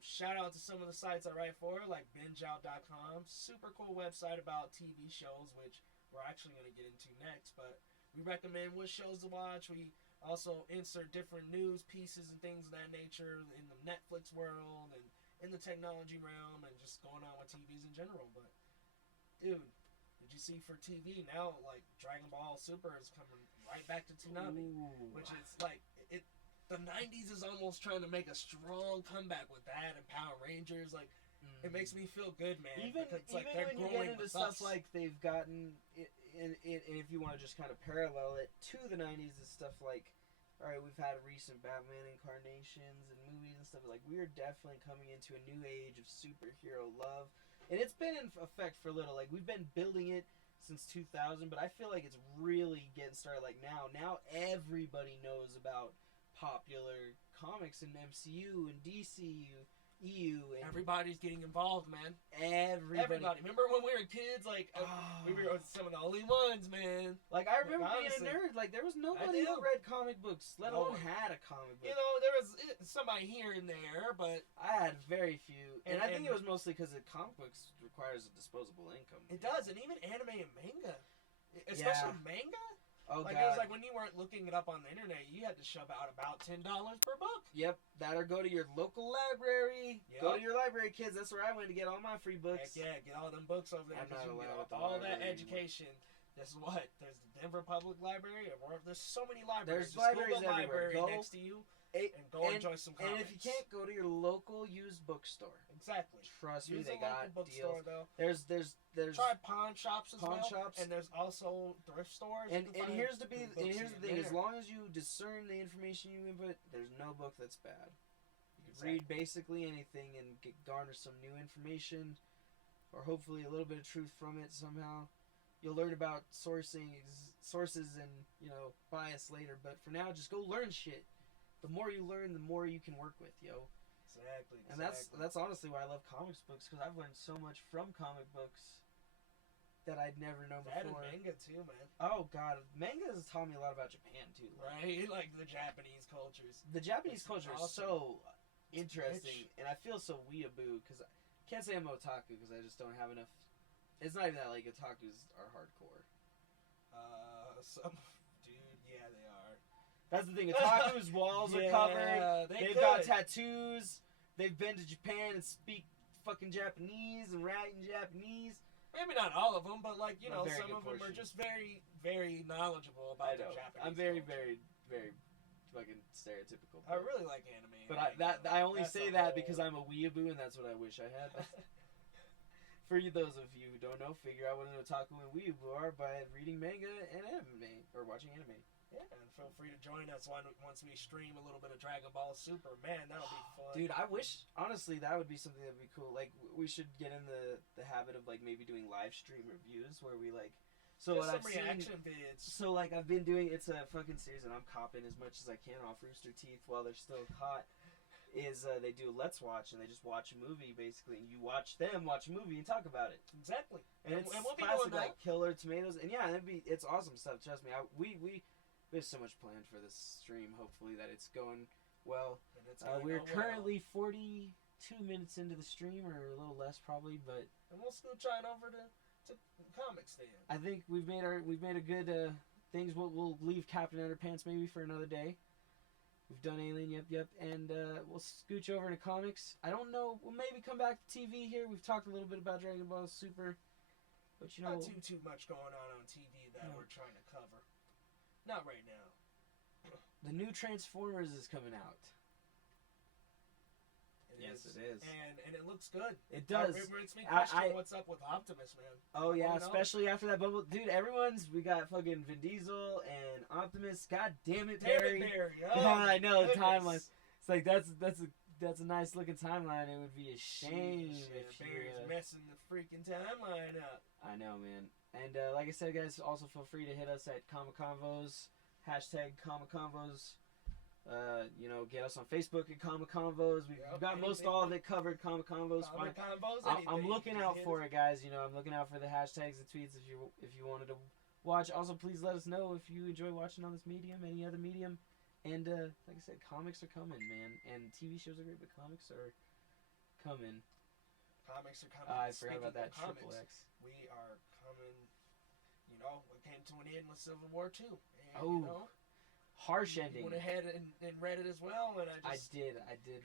Shout out to some of the sites I write for, like BingeOut.com. Super cool website about TV shows, which we're actually going to get into next. But we recommend what shows to watch. We also insert different news pieces and things of that nature in the Netflix world and in the technology realm and just going on with TVs in general. But, dude, did you see for TV now, like, Dragon Ball Super is coming right back to Toonami, which is like, the 90s is almost trying to make a strong comeback with that and Power Rangers. Like, it makes me feel good, man. Even like when you get into stuff like they've gotten, and if you want to just kind of parallel it to the 90s, is stuff like, all right, we've had recent Batman incarnations and movies and stuff. Like, we're definitely coming into a new age of superhero love. And it's been in effect for a little. Like, we've been building it since 2000, but I feel like it's really getting started. Like, now everybody knows about popular comics in MCU and DCU, EU, and everybody's getting involved, man. Everybody. Remember when we were kids? Like, we were some of the only ones, man. Like, I remember being a nerd. Like, there was nobody who read comic books, let alone had a comic book. You know, there was somebody here and there, but I had very few. And I think it was mostly because comic books requires a disposable income. It does, and even anime and manga. Especially manga. Oh, like, God. it was like when you weren't looking it up on the internet, you had to shove out about $10 per book. Yep, that or go to your local library. Yep. Go to your library, kids. That's where I went to get all my free books. Heck yeah, get all them books over there. I'm not allowed with all that education. Guess what? There's the Denver Public Library. There's so many libraries. There's libraries everywhere. Library next to you. And go enjoy some comics. And if you can't, go to your local used bookstore. Exactly. Trust me, they got deals. Though. There's try pawn shops as well. Shops. And there's also thrift stores. And here's the thing: as long as you discern the information you input, there's no book that's bad. You can read basically anything and garner some new information, or hopefully a little bit of truth from it somehow. You'll learn about sources and bias later. But for now, just go learn shit. The more you learn, the more you can work with, yo. Exactly. And that's honestly why I love comics books, because I've learned so much from comic books that I'd never known before. That and manga too, man. Oh god, manga has taught me a lot about Japan too. Right, like the Japanese cultures. The Japanese culture is so interesting, and I feel so weeaboo because I can't say I'm otaku because I just don't have enough. It's not even that like otakus are hardcore. Yeah, they are. That's the thing. Otaku's walls are covered. They've got tattoos. They've been to Japan and speak fucking Japanese and write in Japanese. Maybe not all of them, but like some of them are portion. just very, very knowledgeable about the Japanese. I'm very, culture. very, very fucking stereotypical. I really like anime. But I only say that because I'm a weeaboo and that's what I wish I had. For those of you who don't know, figure out what an otaku and weeaboo are by reading manga and anime or watching anime. Yeah, and feel free to join us once we stream a little bit of Dragon Ball Super. Man, that'll be fun. Dude, I wish, honestly, that would be something that would be cool. Like, we should get in the habit of, like, maybe doing live stream reviews where we, like... So just what some reaction vids. So, like, I've been doing... It's a fucking series, and I'm copping as much as I can off Rooster Teeth while they're still hot. They do Let's Watch, and they just watch a movie, basically. And you watch them watch a movie and talk about it. Exactly. And it's we'll be classic, doing that. like, Killer Tomatoes. And, yeah, it's awesome stuff. Trust me. There's so much planned for this stream. Hopefully that it's going well. We're currently 42 minutes into the stream, or a little less probably, but and we'll scooch on over to comics then. I think we've made a good things. We'll leave Captain Underpants maybe for another day. We've done Alien, yep, and we'll scooch over to comics. I don't know. We'll maybe come back to TV here. We've talked a little bit about Dragon Ball Super, but not too much going on TV that we're trying to cover. Not right now. The new Transformers is coming out. Yes, it is. And it looks good. It does. It makes me question what's up with Optimus, man. Oh yeah, especially after that bubble, dude. We got fucking Vin Diesel and Optimus. God damn it, Barry. Oh, I know goodness. the timeline. It's like that's a nice looking timeline. It would be a shame if Barry's messing the freaking timeline up. I know, man. And like I said, guys, also feel free to hit us at ComicConvos, #ComicConvos. Get us on Facebook at ComicConvos. We've got most all of it covered. ComicConvos. I'm looking out for it, guys. I'm looking out for the hashtags and tweets if you wanted to watch. Also, please let us know if you enjoy watching on this medium, any other medium. And like I said, comics are coming, man. And TV shows are great, but comics are coming. Comics are coming. I forgot about that. Comics, Triple X. We are coming. It came to an end with Civil War 2. And, harsh ending. Went ahead and read it as well, and I did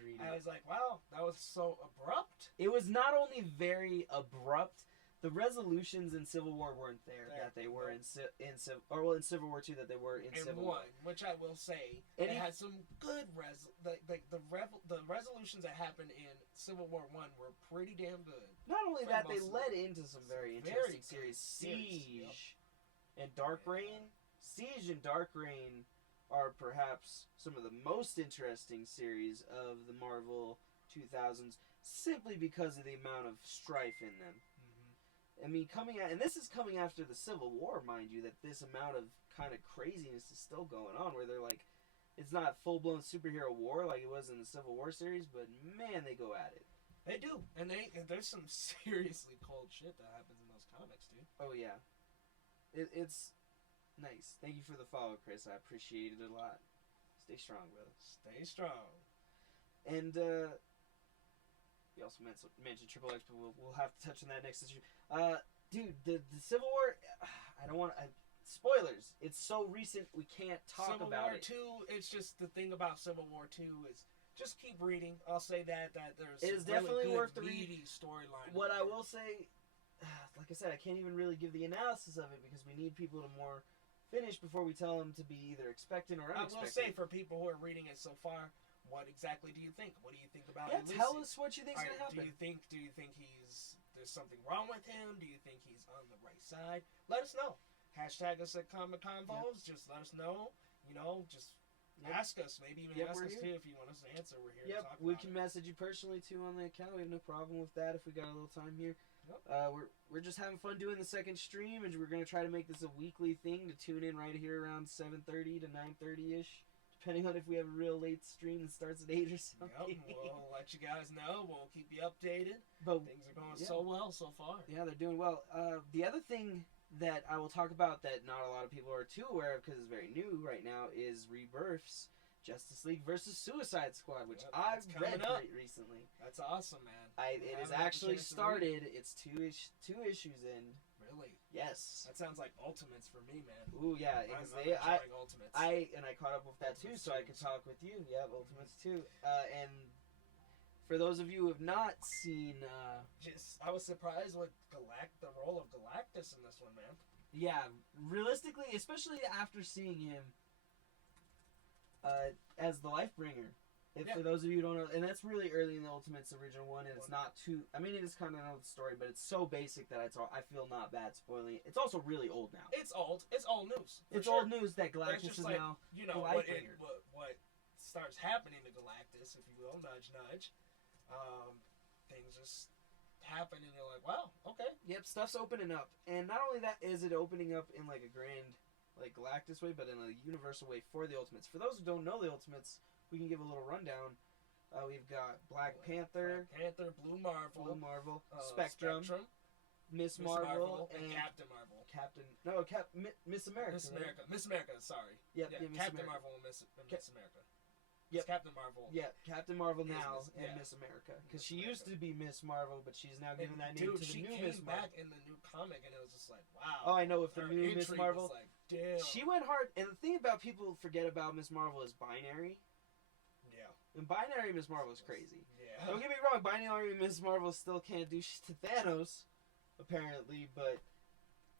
read it. I was like, wow, that was so abrupt. It was not only very abrupt. The resolutions in Civil War weren't there that they were in Civil War 2 that they were in Civil War. Which I will say, it had some good the resolutions that happened in Civil War 1 were pretty damn good. Not only that, they led into some very interesting series. Siege and Dark Reign. Siege and Dark Reign are perhaps some of the most interesting series of the Marvel 2000s, simply because of the amount of strife in them. I mean, and this is coming after the Civil War, mind you, that this amount of kind of craziness is still going on, where they're like, it's not full-blown superhero war like it was in the Civil War series, but man, they go at it. They do, and there's some seriously cold shit that happens in those comics, dude. Oh, yeah. It's nice. Thank you for the follow, Chris. I appreciate it a lot. Stay strong, brother. Stay strong. And, you also mentioned Triple X, but we'll have to touch on that next issue. Dude, the Civil War, I don't want to... Spoilers. It's so recent, we can't talk about it. Civil War 2, it's just the thing about Civil War 2 is just keep reading. I'll say that there's it is really definitely good, worth the read. Storyline. What I will say, like I said, I can't even really give the analysis of it because we need people to more finish before we tell them to be either expectant or unexpected. I will say, for people who are reading it so far, what exactly do you think? What do you think about Ulysses? Tell us what you think's going to happen. Do you think there's something wrong with him? Do you think he's on the right side? Let us know. Hashtag us at ComicConvos. Yep. Just let us know. Just ask us. Maybe even ask us too if you want us to answer. We're here to talk about it. We can message you personally too on the account. We have no problem with that if we got a little time here. Yep. We're just having fun doing the second stream, and we're going to try to make this a weekly thing to tune in right here around 7:30 to 9:30-ish. Depending on if we have a real late stream that starts at 8 or something. Yep, we'll let you guys know. We'll keep you updated. But things are going so well so far. Yeah, they're doing well. The other thing that I will talk about that not a lot of people are too aware of because it's very new right now is Rebirth's Justice League versus Suicide Squad, which I've read recently. That's awesome, man. It has actually started. It's two issues in. Really? Yes. That sounds like Ultimates for me, man. Ooh, yeah. Ultimates. I caught up with that too, so I could talk with you. Yeah, Ultimates too. And for those of you who have not seen, I was surprised with the role of Galactus in this one, man. Yeah, realistically, especially after seeing him as the Lifebringer. For those of you who don't know, and that's really early in the Ultimates original one, and it's not too... I mean, it is kind of an old story, but it's so basic that I feel not bad spoiling it. It's also really old now. It's old. It's old news. It's old news that Galactus is now the Lifebringer. What starts happening to Galactus, if you will, nudge, nudge, things just happen, and you're like, wow, okay. Yep, stuff's opening up. And not only that is it opening up in like a grand, like Galactus way, but in a universal way for the Ultimates. For those who don't know the Ultimates... We can give a little rundown. We've got Black Panther, Blue Marvel, Spectrum, Miss Marvel, and Captain Marvel. Miss America. Miss America. Sorry. Yep, Captain Marvel and Miss America. Yep. Captain Marvel. Yeah, Captain Marvel now and Miss America, because she used to be Miss Marvel, but she's now given that name to the new Miss Marvel. She came back in the new comic, and it was just like, wow. Oh, I know, with the new Miss Marvel. Like, damn. She went hard, and the thing about people forget about Miss Marvel is binary. And binary Miss Marvel is crazy. Yeah. Don't get me wrong, binary Miss Marvel still can't do shit to Thanos, apparently, but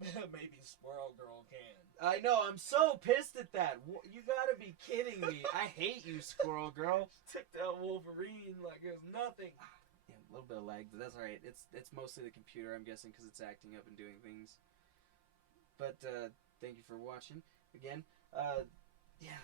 Maybe Squirrel Girl can. I know, I'm so pissed at that. You gotta be kidding me. I hate you, Squirrel Girl. Took that Wolverine like it was nothing. Yeah, a little bit of lag, but that's alright. It's mostly the computer, I'm guessing, because it's acting up and doing things. But, thank you for watching. Again, yeah,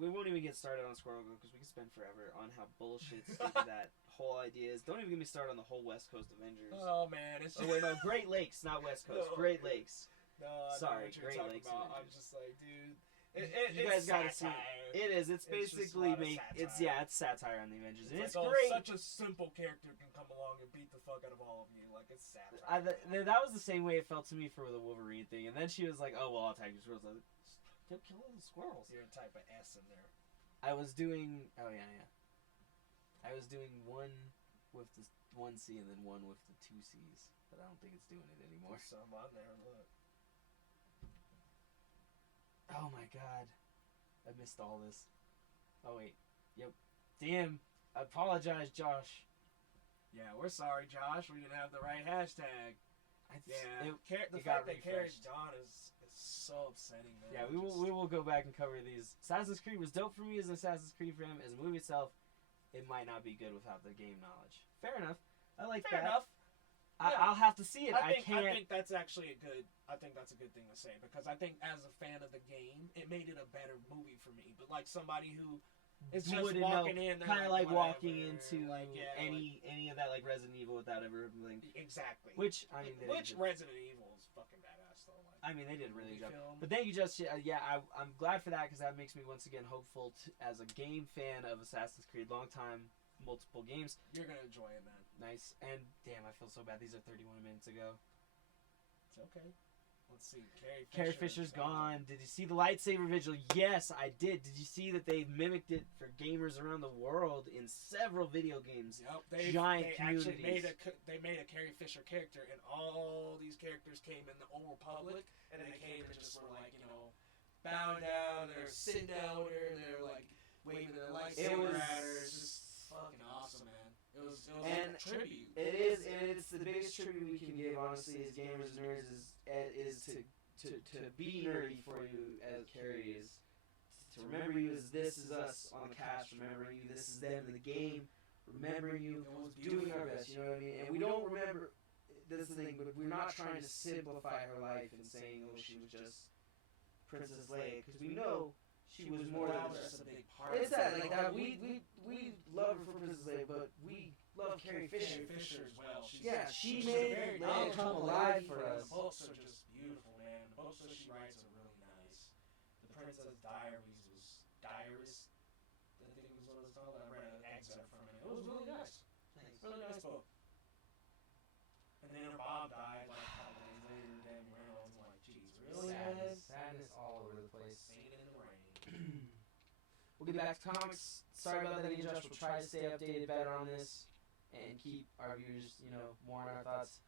we won't even get started on Squirrel Girl, because we can spend forever on how bullshit stupid that whole idea is. Don't even get me started on the whole West Coast Avengers. Oh, man. It's Oh, wait, no, Great Lakes, not West Coast. No. Great Lakes. No, I Sorry, know what you're Great talking Lakes about. Avengers. I'm just like, dude. You guys gotta see satire. it. It is. It's It's just basically a lot of it's satire. it's satire on the Avengers, and it's like, great. such a simple character can come along and beat the fuck out of all of you. Like, it's satire. That was the same way it felt to me for the Wolverine thing, and then she was like, "Oh well, I'll attack you squirrels." I was like, "Don't kill all the squirrels." You're a type of S in there. I was doing. Oh yeah. I was doing one with the one C and then one with the two C's, but I don't think it's doing it anymore. There's some on there. Look. Oh my god, I missed all this. Oh wait, yep. Damn. I apologize, Josh. Yeah, we're sorry, Josh. We didn't have the right hashtag. Yeah, the fact that Carrie's gone is so upsetting, man. Yeah, we will go back and cover these. Assassin's Creed was dope for me as an Assassin's Creed fan. As a movie itself, it might not be good without the game knowledge. Fair enough. I like Fair that. enough. I'll have to see it. I can't. think that's actually a good. I think that's a good thing to say because I think as a fan of the game, it made it a better movie for me. But like somebody who is just wouldn't walking know, in, kind of like walking whatever, into like, yeah, any of that like Resident Evil without ever like exactly. Which I mean, Resident Evil is fucking badass though. Like, I mean, they did a really good job. film. But thank you, Just. I'm glad for that because that makes me once again hopeful as a game fan of Assassin's Creed, long time, multiple games. You're gonna enjoy it, man. Nice. And damn, I feel so bad. These are 31 minutes ago. It's okay. Let's see. Carrie Fisher's gone. Did you see the lightsaber vigil? Yes, I did. Did you see that they mimicked it for gamers around the world in several video games? Yep. They actually made a Carrie Fisher character, and all these characters came in the Old Republic, and they came and just were like, bowing down, they're sitting down with her, and they're like waving their lightsaber at her. It's just fucking awesome, man. It was and like a tribute. It is, and it's the biggest tribute we can give, honestly, as gamers and nerds, is to be nerdy for you as Carrie is. To remember you as this is us on the cast, remembering you this is them in the game, remembering you doing our best, you know what I mean? And we don't remember, that's the thing, but we're not trying to simplify her life and saying, oh, she was just Princess Leia, because we know she was more than just a big part. It's that, like that, we love her for Princess Leia, but we love Carrie Fisher. Carrie Fisher as well. She she's made very Leia come alive for us. The books are just beautiful, man. The books that she writes are really nice. The Princess Diaries was Diarist. I think was what it was called. I read an excerpt from it. It was really nice. Really nice book. And then her mom died like a couple days later. Damn, Reynolds. I'm like, jeez, really? Sadness all over the place. Singing in the rain. We'll get back to comics. Sorry about that, Josh. We'll try to stay updated better on this and keep our viewers, more on our thoughts.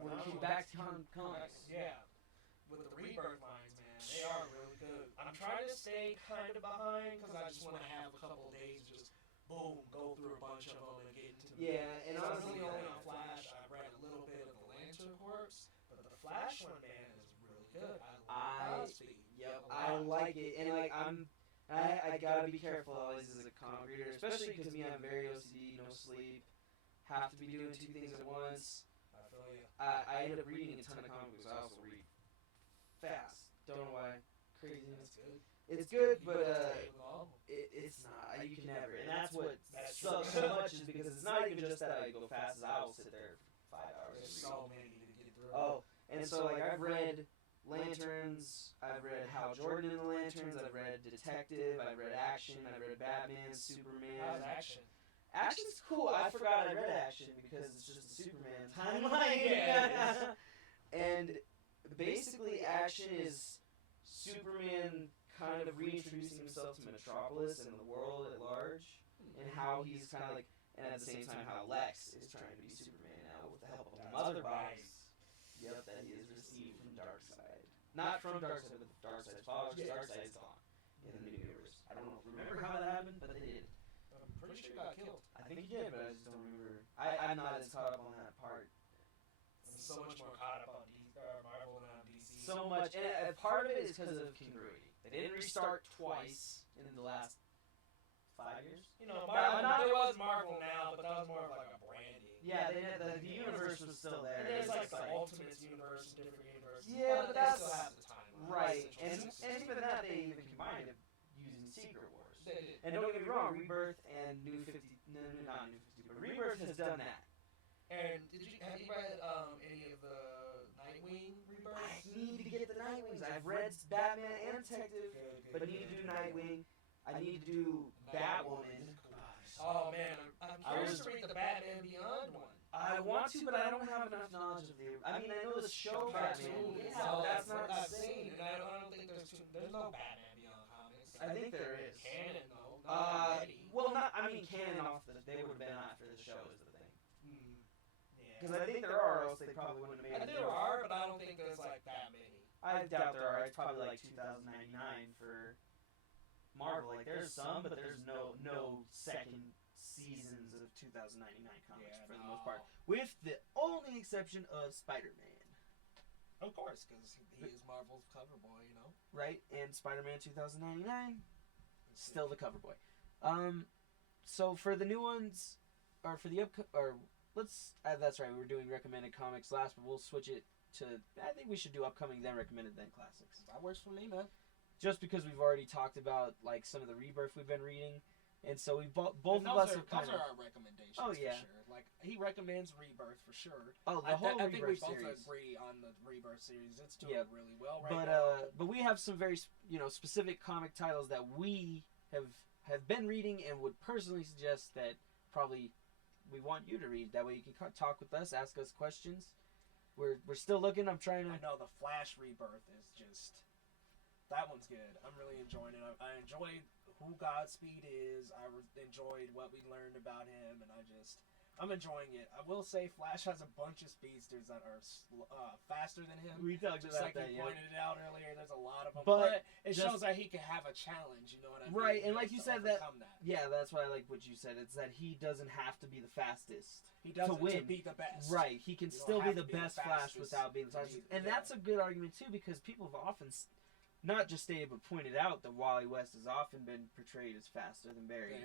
We'll get back to comics. Yeah. With the Rebirth lines, man, they are really good. I'm trying to stay kind of behind because I just want to have a couple of days just boom, go through a bunch of them and get into Yeah, and so honestly, really only on Flash, I've read a little bit of the Lantern Corps, but the Flash one, man, is really good. I love Speed. Yep, I like it, and like I gotta be careful always as a comic reader, especially because me, I'm very OCD, no sleep, have to be doing two things at once. I feel you. I end up reading a ton of comic books. I also read fast. Don't know why. Craziness. That's good. It's good, but it's not. You can never, and that's what sucks so much is because it's not even just that I go fast as I will sit there for 5 hours. There's so many to get through. Oh, and so like I've read Lanterns, I've read Hal Jordan in the Lanterns, I've read Detective, I've read Action, I've read Batman, Superman. How's Action? Action's cool. I forgot I read Action because it's just a Superman timeline. Yeah. And basically, Action is Superman kind of reintroducing himself to Metropolis and the world at large, and how he's kind of like, and at the same time, how Lex is trying to be Superman now with the help of Mother Box. Yep, that he has received from Darkseid. Not from Darkseid, but Darkseid's father. Darkseid's gone in the new universe. I don't remember how that happened, but they did. I'm pretty sure he got killed. I think he did, but I just don't remember. I'm not as caught up on that part. I'm so much more caught up on Marvel than on DC. So much, and part of it is because of congruity. They didn't restart twice in the last 5 years. You know, there was Marvel Now, but that was more of like a branding. Yeah, the universe was still there. And there's like the Ultimates universe, different universes. Yeah, but that's they still have the timeline. right. And even that they even combined it using Secret Wars. And don't get me wrong, Rebirth and not New 52, but Rebirth has done that. And have you read any of the Nightwing Rebirth? I need to get the Nightwings. I've read Batman and Detective, but I need to do Nightwing. I need to do Batwoman. Oh man, I'm curious to read the Batman Beyond one. I want to, but I don't have enough knowledge of the. I mean, I know the show Batman. Yeah, but that's not the same. And I don't think there's no Batman Beyond comics. I think there is. Canon though. Well, not. I mean, canon off the. They would have been after the show is the thing. Because I think there are, or else they probably wouldn't have made it. There are, but I don't think there's like that many. I doubt there are. It's probably like 2099 for Marvel. Like there's some, but there's no second seasons of 2099 comics for the most part, with the only exception of Spider-Man. Of course, because he is Marvel's cover boy, you know. Right, and Spider-Man 2099, still the cover boy. So for the new ones, or for the that's right, we were doing recommended comics last, but we'll switch it to, I think we should do upcoming, then recommended, then classics. That works for me, man. Just because we've already talked about, like, some of the Rebirth we've been reading, and so we both of us have kind of... Those are our recommendations, for sure. Like, he recommends Rebirth, for sure. Oh, the whole I think we Rebirth series. both agree on the Rebirth series. It's doing really well now. But we have some very, specific comic titles that we have been reading and would personally suggest that probably we want you to read. That way you can talk with us, ask us questions. We're still looking. I'm trying to... I know the Flash Rebirth is just... That one's good. I'm really enjoying it. I enjoyed who Godspeed is. I enjoyed what we learned about him, and I'm enjoying it. I will say Flash has a bunch of speedsters that are faster than him. We talked about that, you pointed it out earlier. There's a lot of them, but it shows that he can have a challenge. You know what I mean? Right, and like you said that. That. Yeah, that's why I like what you said. It's that he doesn't have to be the fastest. He doesn't to win. To be the best. Right, he can still be the best Flash without being the fastest. And that's a good argument too, because people have often not just stated but pointed out that Wally West has often been portrayed as faster than Barry.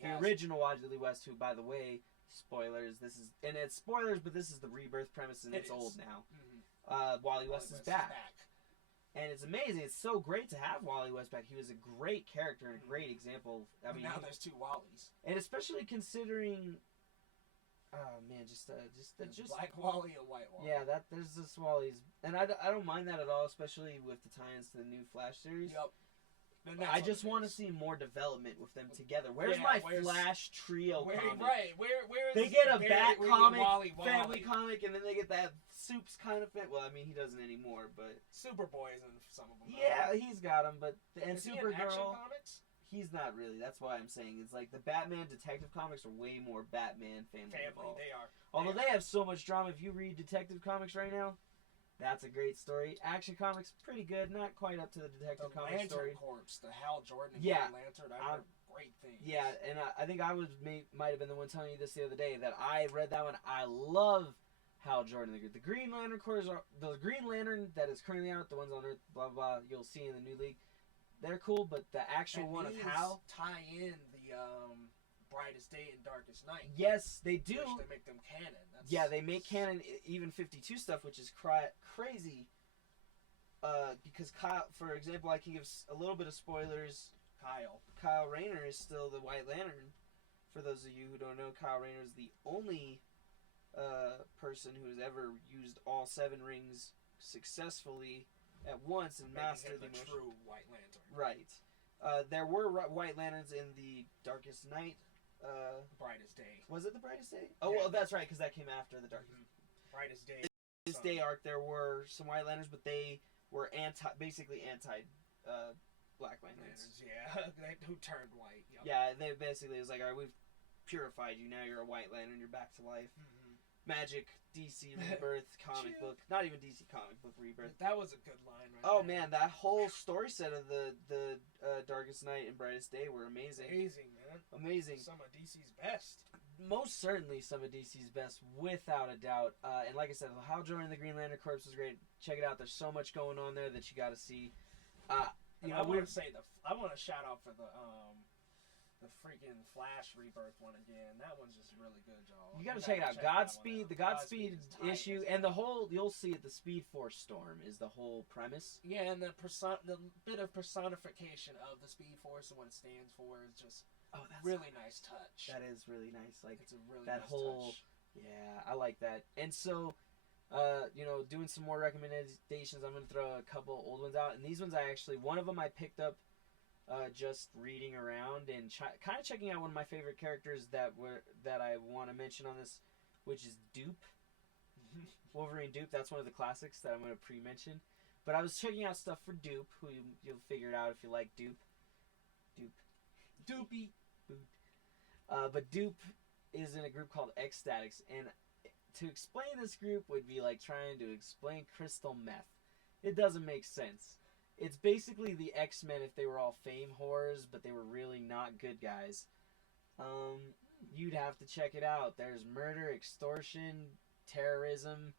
The original Wally West, who, by the way, spoilers, it's spoilers, but this is the Rebirth premise, and it's old now. Mm-hmm. Wally West is back. And it's amazing. It's so great to have Wally West back. He was a great character and a great example. I mean, now there's two Wallies. And especially considering... Oh man, just Black Wally and White Wally. Yeah, there's this Wally's, and I don't mind that at all, especially with the tie-ins to the new Flash series. Yep. I just want to see more development with them together. Where's my Flash trio comic? Right, where they get a Bat comic, family comic, and then they get that Soup's kind of fit. Well, I mean, he doesn't anymore, but Superboy is in some of them. Yeah, he's got them, but and is Supergirl. He in Action Comics? He's not really. That's why I'm saying it's like the Batman Detective Comics are way more Batman family involved. They are. Although they have so much drama. If you read Detective Comics right now, that's a great story. Action Comics, pretty good. Not quite up to the Detective Comics story. Corps, the Hal Jordan and Green Lantern, I heard great things. Yeah, and I think I might have been the one telling you this the other day that I read that one. I love Hal Jordan. The Green Lantern Corps, the Green Lantern that is currently out, the ones on Earth, blah blah, you'll see in the new league. They're cool, but the actual one of Hal tie in the Brightest Day and Darkest Night. Yes, they do. They make them canon. They make canon even 52 stuff, which is crazy. Because Kyle, for example, I can give a little bit of spoilers. Kyle Rayner is still the White Lantern. For those of you who don't know, Kyle Rayner is the only person who has ever used all 7 rings successfully at once and mastered the true White Lantern. Right. There were White Lanterns in the Darkest Night. Brightest Day. Was it the Brightest Day? Oh, well, that's right, because that came after the Darkest. Brightest Day. Brightest Day arc, there were some White Lanterns, but they were basically anti Black Lanterns. Who turned white. Yep. Yeah, they basically, it was like, all right, we've purified you, now you're a White Lantern, you're back to life. Magic DC Rebirth comic book. Not even DC comic book Rebirth. That was a good line right Oh there. man, that whole story set of the Darkest Night and Brightest Day were amazing. Amazing, man. Amazing. Some of DC's best. Most certainly some of DC's best, without a doubt. And like I said, Hal Jordan and the Green Lantern Corps was great. Check it out. There's so much going on there that you got to see. You know, I want to shout out for the freaking Flash Rebirth one again. That one's just really good, y'all. You got to check it out. Godspeed, the Godspeed issue, and the whole, you'll see it, the Speed Force Storm is the whole premise. Yeah, and the bit of personification of the Speed Force and what it stands for is just really nice touch. That is really nice. Like, it's a really that nice whole touch. Yeah, I like that. And so, you know, doing some more recommendations, I'm going to throw a couple old ones out. And these ones one of them I picked up just reading around and kind of checking out one of my favorite characters that I want to mention on this, which is Dupe. Wolverine Dupe. That's one of the classics that I'm going to pre-mention. But I was checking out stuff for Dupe, who you'll figure it out if you like Dupe. Doopy. But Dupe is in a group called Ecstatics, and to explain this group would be like trying to explain crystal meth. It doesn't make sense. It's basically the X-Men if they were all fame whores, but they were really not good guys. You'd have to check it out. There's murder, extortion, terrorism,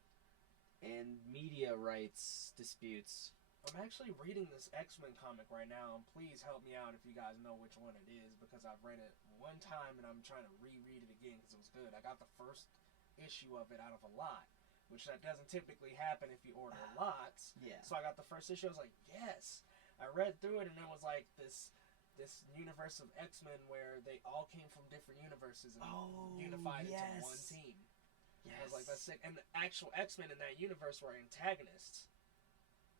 and media rights disputes. I'm actually reading this X-Men comic right now, and please help me out if you guys know which one it is, because I've read it one time and I'm trying to reread it again because it was good. I got the first issue of it out of a lot, which that doesn't typically happen if you order lots. Yeah. So I got the first issue. I was like, yes. I read through it, and it was like this universe of X-Men where they all came from different universes and unified into one team. Yes. I was like, that's sick. And the actual X-Men in that universe were antagonists.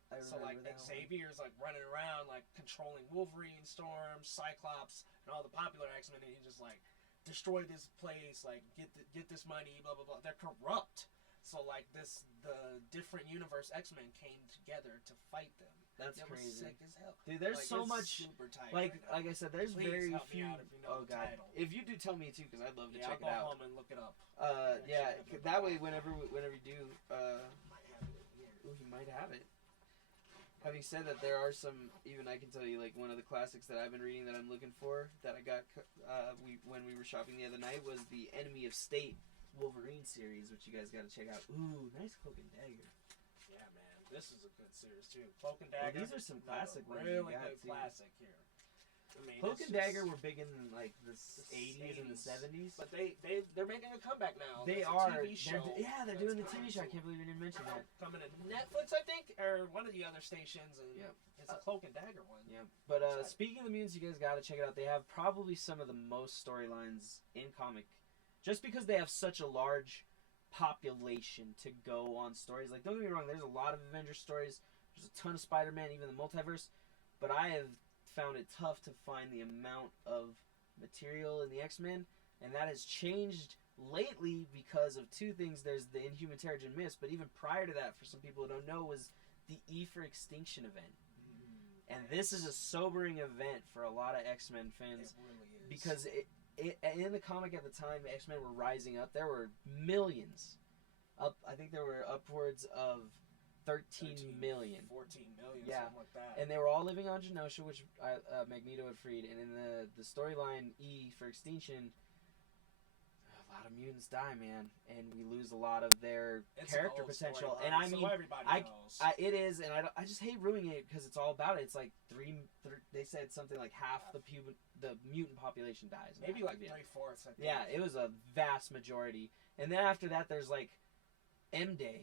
So like Xavier's like running around like controlling Wolverine, Storm, Cyclops, and all the popular X-Men, and he just like destroy this place, like get this money, blah blah blah. They're corrupt. So like the different universe X-Men came together to fight them. That's crazy. crazy. Sick as hell. Dude, there's like, so much. Super tight like right I said, there's Please very help few. me out if you know the title. If you do, tell me too, because I'd love to check it I'll out. go home and look it up. Yeah, that way whenever you do, Might have it in here. you might have it. Having said that, there are some, even I can tell you, like one of the classics that I've been reading that I'm looking for, that I got when we were shopping the other night, was the Enemy of State Wolverine series, which you guys got to check out. Ooh, nice Cloak and Dagger. Yeah, man, this is a good series too. Cloak and Dagger. These are some classic ones. Really good classic here. I mean, Cloak and Dagger were big in like the 80s and the 70s. But they're making a comeback now. They There's are. a TV show They're doing the TV show. I can't believe you didn't mention that. Coming to Netflix, I think, or one of the other stations. And it's a Cloak and Dagger one. Yeah. But speaking of the mutants, you guys got to check it out. They have probably some of the most storylines in comic, just because they have such a large population to go on stories. Like, don't get me wrong, there's a lot of Avengers stories. There's a ton of Spider-Man, even the multiverse. But I have found it tough to find the amount of material in the X-Men, and that has changed lately because of two things. There's the Inhuman Terrigen Mist, but even prior to that, for some people who don't know, was the E for Extinction event. And this is a sobering event for a lot of X-Men fans. It really is. Because in the comic at the time, the X-Men were rising up. There were millions. I think there were upwards of 13 million. 14 million, Yeah. something like that. And they were all living on Genosha, which Magneto had freed. And in the storyline E for Extinction, a lot of mutants die, man, and we lose a lot of their character potential. And I mean, it is, and I just hate ruining it because it's all about it. It's like they said something like half the mutant population dies. Maybe like 3/4. I think. Yeah, it was a vast majority. And then after that, there's like M-Day,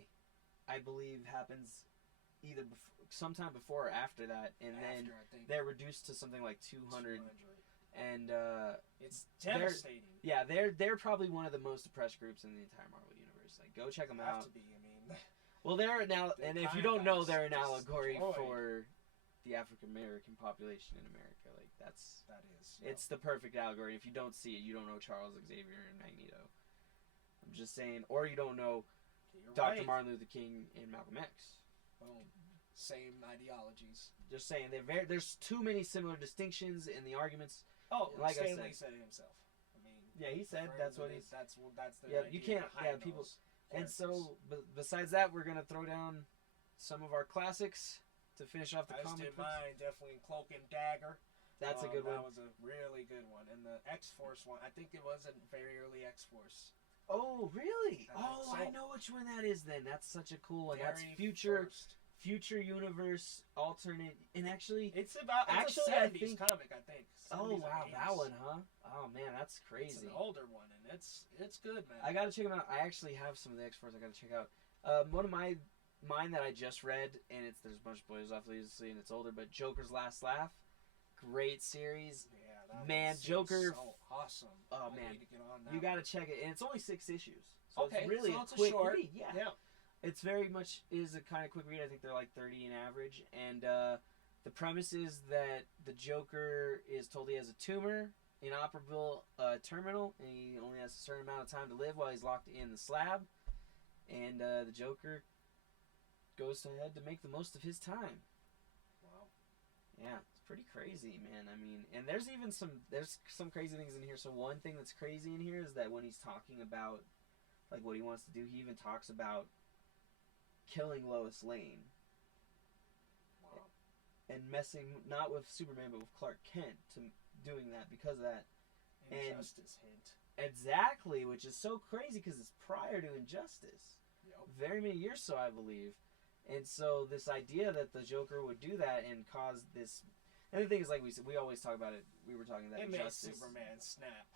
I believe, happens either sometime before or after that, and then they're reduced to something like 200. And it's devastating. They're probably one of the most oppressed groups in the entire Marvel universe. Like, go check them out. To be, I mean, well, they're now, and if you don't know, they're an allegory for the African American population in America. Like, that is. It's the perfect allegory. If you don't see it, you don't know Charles Xavier and Magneto. I'm just saying, or you don't know Dr. Martin Luther King and Malcolm X. Boom. Same ideologies. Just saying, there's too many similar distinctions in the arguments. Oh, like Stan Lee said it himself. I mean, yeah, he said that's what he's. That's the you can't. Yeah, people. And so, besides that, we're gonna throw down some of our classics to finish off the I just comic did books. mine, definitely Cloak and Dagger. That's a good one. That was a really good one. And the X-Force one, I think it was a very early X-Force. Oh, really? I I know which one that is then. That's such a cool one. That's Very future first. future universe alternate. And actually, It's about a I 70s think. comic, I think. Oh 70s or wow, that 80s. one, huh? Oh man, that's It's crazy. an older one, and it's good, man. I gotta check them out. I actually have some of the X-Force I gotta check out. One of mine that I just read, and there's a bunch of spoilers obviously, and it's older, but Joker's Last Laugh, great series. Yeah, that Man, one seems Joker- so awesome. Oh, I man. need to get on that You gotta one. check it, and it's only 6 issues, so Okay, it's really so a it's a quick short- read. Yeah. Yeah. It's very much is a kind of quick read. I think they're like 30 in average, and the premise is that the Joker is told he has a tumor, inoperable terminal, and he only has a certain amount of time to live while he's locked in the slab, and the Joker goes ahead to make the most of his time. Wow. Yeah, it's pretty crazy, man. I mean, and there's some crazy things in here. So one thing that's crazy in here is that when he's talking about like what he wants to do, he even talks about killing Lois Lane Wow. and messing not with Superman but with Clark Kent to doing that because of that. And- Injustice hint. Exactly, which is so crazy because it's prior to Injustice. Yep. Very many years so, I believe. And so this idea that the Joker would do that and cause this, and the thing is, like we always talk about it. We were talking about It made Injustice. Superman snap.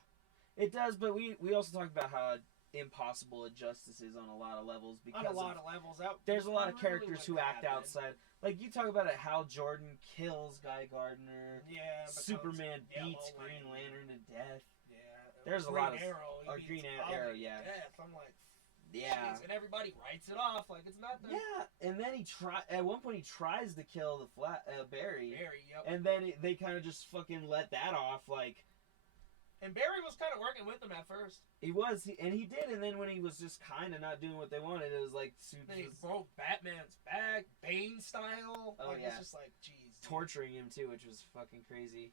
It does, but we also talked about how impossible Injustice is on a lot of levels because On a lot of levels. there's a lot of really characters who wouldn't act happen. outside. Like you talk about it, how Jordan kills Guy Gardner. Yeah, becomes Superman Yellow beats Green Lantern to death. Yeah. There's a Green lot of- Arrow, he or beats Green Ollie Arrow, to yeah. Death. I'm like, Yeah. jeez, and everybody writes it off like it's nothing. Yeah, and then at one point he tries to kill the Barry, Barry, yep. and then they kind of just fucking let that off. Like And Barry was kind of working with them at first. he was, and he did, and then when he was just kind of not doing what they wanted, it was like Then he was broke Batman's back, Bane style. Oh, like, yeah. It's just like, jeez. dude. torturing him too, which was fucking crazy.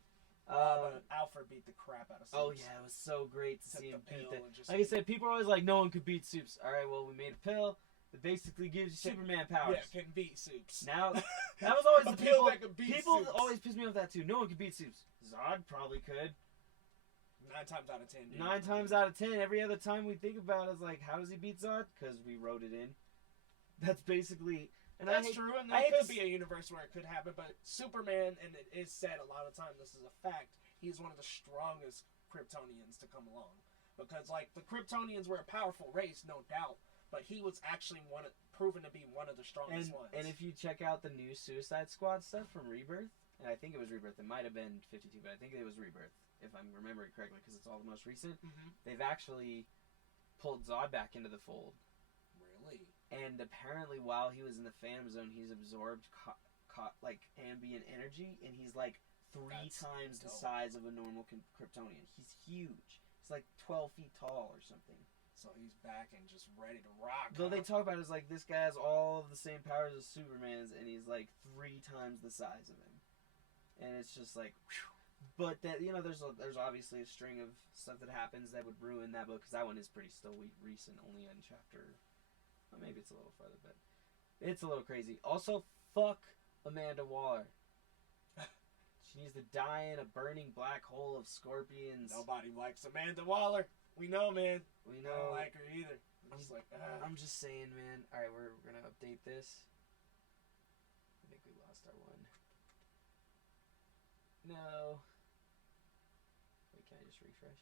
But Alfred beat the crap out of Supes. Oh yeah, it was so great to Took see the him beat pill that. and just- Like I said, people are always like, no one could beat Supes. All right, well we made a pill that basically gives you Superman powers. Yeah, can beat Supes. Now that was always A the pill people. that could beat People Supes. always piss me off that too. No one could beat Supes. Zod probably could. 9 times out of 10, dude. 9 times out of 10, every other time we think about it is like, how does he beat Zod? Because we wrote it in. That's basically. And That's I hate, true, and I there hate could to be a universe where it could happen, but Superman, and it is said a lot of time, this is a fact, he's one of the strongest Kryptonians to come along. Because, like, the Kryptonians were a powerful race, no doubt, but he was actually proven to be one of the strongest ones. And if you check out the new Suicide Squad stuff from Rebirth, and I think it was Rebirth, it might have been 52, but I think it was Rebirth, if I'm remembering correctly, because it's all the most recent. Mhm. They've actually pulled Zod back into the fold. Really? And apparently, while he was in the Phantom Zone, he's absorbed like ambient energy, and he's like 3 That's times the dope. size of a normal Kryptonian. He's huge. He's like 12 feet tall or something. So he's back and just ready to rock. Though they huh? talk about it as like this guy has all of the same powers as Superman's, and he's like 3 times the size of him. And it's just like, whew. But that there's obviously a string of stuff that happens that would ruin that book because that one is pretty still recent, only in chapter. Well, maybe it's a little farther, but it's a little crazy. Also, fuck Amanda Waller. She needs to die in a burning black hole of scorpions. Nobody likes Amanda Waller. We know, man. We I know. don't like her either. I'm just like, I'm just saying, man. All right, we're gonna update this. I think we lost our one. No. Wait, can I just refresh?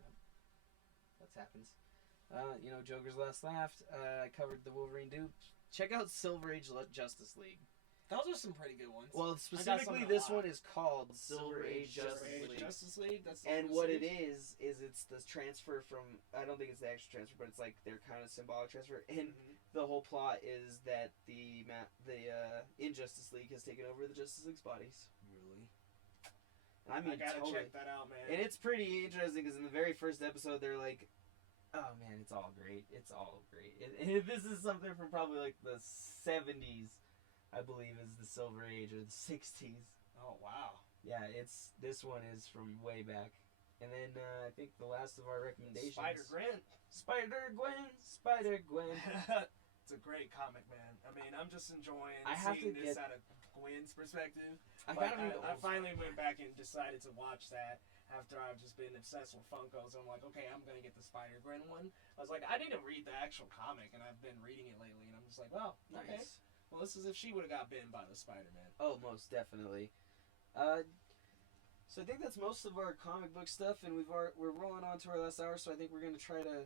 Nope. That happens. Joker's Last Laugh. I covered the Wolverine dupe. Check out Silver Age Justice League. those are some pretty good ones. Well, some specifically, a this lot. one is called Silver Age Justice Silver Age League. Justice League. That's And the what it series? is it's the transfer from, I don't think it's the actual transfer, but it's like their kind of symbolic transfer. And Mhm. the whole plot is that the Injustice League has taken over the Justice League's bodies. Really? I mean, I gotta totally. check that out, man. And it's pretty interesting because in the very first episode, they're like, oh man, it's all great. It's all great. And this is something from probably like the 70s, I believe, is the Silver Age, or the 60s. Oh wow. Yeah, this one is from way back. And then I think the last of our recommendations. Spider-Gwen. Spider-Gwen. It's a great comic, man. I mean, I'm just enjoying I have seeing to this get- out of Gwen's perspective. I But gotta read I finally went back and decided to watch that after I've just been obsessed with Funkos. I'm like, okay, I'm gonna get the Spider-Gwen one. I was like, I didn't read the actual comic, and I've been reading it lately, and I'm just like, well, okay. Nice. Well, this is if she would have got bitten by the Spider-Man. Oh, most definitely. So I think that's most of our comic book stuff, and we're rolling on to our last hour. So I think we're gonna try to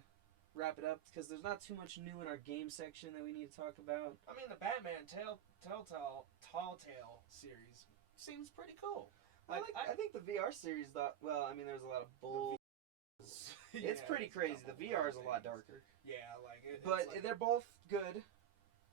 wrap it up because there's not too much new in our game section that we need to talk about. I mean, the Batman Tall Tale series seems pretty cool. I think the VR series, well, I mean, there's a lot of bull. It's pretty crazy. The VR is a lot darker. Yeah, like it. But like, they're both good.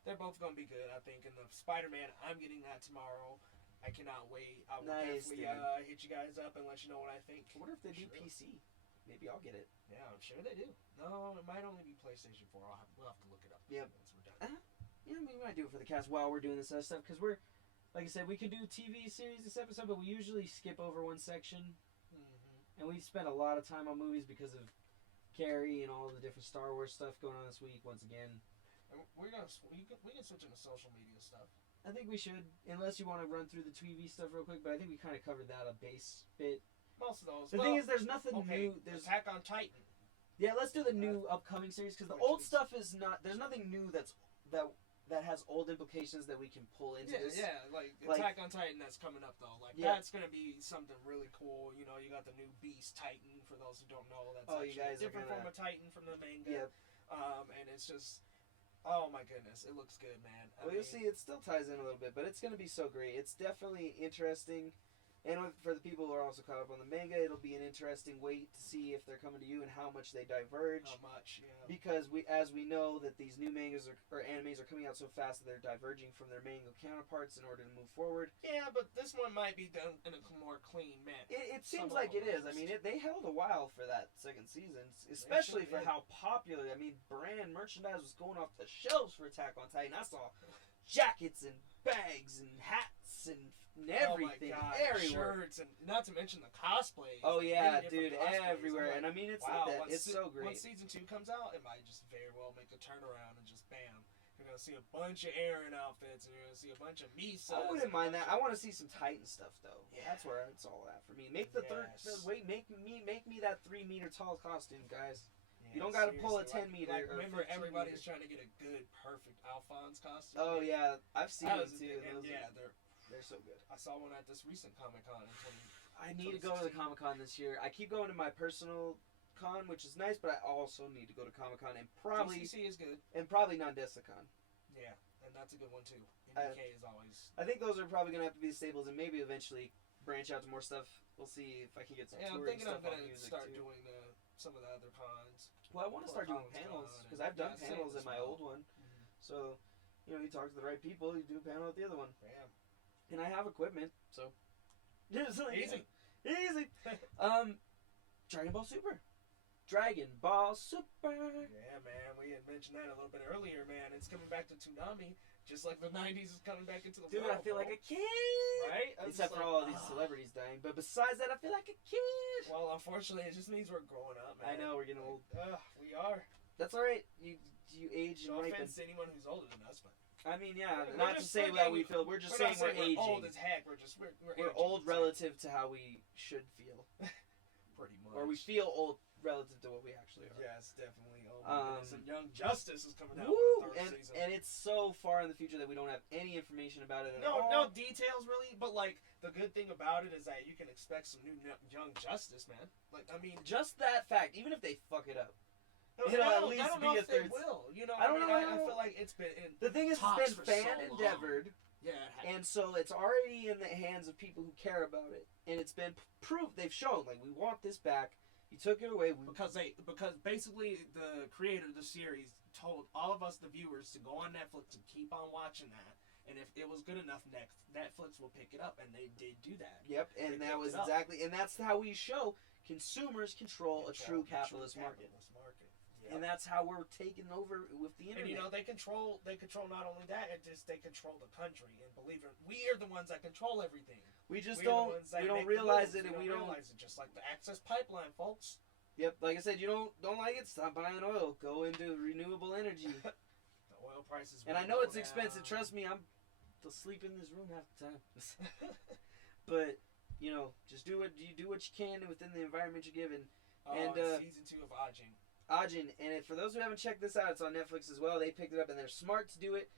they're both gonna be good, I think. And the Spider-Man, I'm getting that tomorrow. I cannot wait. I will Nice, definitely hit you guys up and let you know what I think. I wonder if they do PC. Maybe I'll get it. Yeah, I'm sure they do. No, it might only be PlayStation 4. We'll have to look it up. Yep. Once we're done. Yeah, I mean, we might do it for the cast while we're doing this other stuff because we're, like I said, we could do TV series this episode, but we usually skip over one section, and we spent a lot of time on movies because of Carrie and all the different Star Wars stuff going on this week. Once again, And we can switch into social media stuff. I think we should, unless you want to run through the TV stuff real quick. But I think we kind of covered that a base bit. Most of those. The thing is, there's nothing new. There's Attack on Titan. Yeah, let's do the new upcoming series because the old stuff is not. There's nothing new that has old implications that we can pull into this. Yeah, like Attack on Titan that's coming up though. Like that's gonna be something really cool. You know, you got the new Beast Titan for those who don't know. That's you guys a different are form of Titan from the manga. Yep. And it's just, oh my goodness, it looks good, man. Well, you'll see, it still ties in a little bit, but it's gonna be so great. It's definitely interesting. And for the people who are also caught up on the manga, it'll be an interesting wait to see if they're coming to you and how much they diverge. How much, yeah. Because as we know that these new mangas or animes are coming out so fast that they're diverging from their manga counterparts in order to move forward. Yeah, but this one might be done in a more clean manner. It seems like it is. I mean, they held a while for that second season, especially for how popular. I mean, brand merchandise was going off the shelves for Attack on Titan. I saw jackets and bags and hats and everything everywhere. Shirts and not to mention the cosplays. Oh yeah, dude, everywhere. And I mean, it's it's so great. Once season 2 comes out, it might just very well make a turnaround and just bam, you're gonna see a bunch of Eren outfits and you're gonna see a bunch of Misa. I wouldn't mind that. I want to see some Titan stuff though. Yeah. That's where it's all at for me. Make the make me that 3 meter tall costume, guys. You don't got to pull a 10 meter. Remember, everybody's trying to get a good, perfect Alphonse costume. Oh yeah, I've seen them too. They're so good. I saw one at this recent Comic-Con in 2016. I need to go to the Comic-Con this year. I keep going to my personal con, which is nice, but I also need to go to Comic-Con and probably DCC is good. And probably Nandesicon. Yeah, and that's a good one too. NDK is always. I think those are probably gonna have to be the staples, and maybe eventually branch out to more stuff. We'll see if I can get some touring stuff on music start too. doing some of the other cons. Well, I want to start doing panels because I've done panels at my old one. So, you talk to the right people, you do a panel at the other one. Bam. And I have equipment, so easy. Dragon Ball Super. Dragon Ball Super. Yeah, man, we had mentioned that a little bit earlier, man. It's coming back to Toonami, just like the 90s is coming back into the world. Dude, I feel like a kid. Right? Except for all of these celebrities dying. But besides that, I feel like a kid. Well, unfortunately, it just means we're growing up, man. I know, we're getting old. We are. That's alright. You age and ripen. No offense to anyone who's older than us, but... I mean, yeah, not to say that we feel. We're just saying we're aging. We're old as heck. We're old relative to how we should feel. Pretty much. Or we feel old relative to what we actually are. Yes, definitely. And Young Justice is coming out with the 3rd season. And it's so far in the future that we don't have any information about it at all. No details really, but like the good thing about it is that you can expect some new Young Justice, man. Like, I mean, just that fact, even if they fuck it up. It'll at least be a third. Will I don't know. I feel like it's been. The thing is, it's been fan endeavored. Yeah. And so it's already in the hands of people who care about it, and it's been proved. They've shown like we want this back. You took it away because basically the creator of the series told all of us the viewers to go on Netflix and keep on watching that. And if it was good enough, Netflix will pick it up, and they did do that. Yep, and that was exactly, and that's how we show consumers control a true capitalist market. Yep. And that's how we're taking over with the internet. And you know, they control not only that, they control the country. And believe it, we are the ones that control everything. We just we don't realize it, and we don't realize it. Just like the access pipeline, folks. Yep, like I said, you don't like it, stop buying oil. Go into renewable energy. The oil prices. And I know it's expensive. Trust me, I'm sleep in this room half the time. But you know, just do what you can within the environment you're given. And season 2 of Ajin. Ajin, and for those who haven't checked this out, it's on Netflix as well. They picked it up, and they're smart to do it.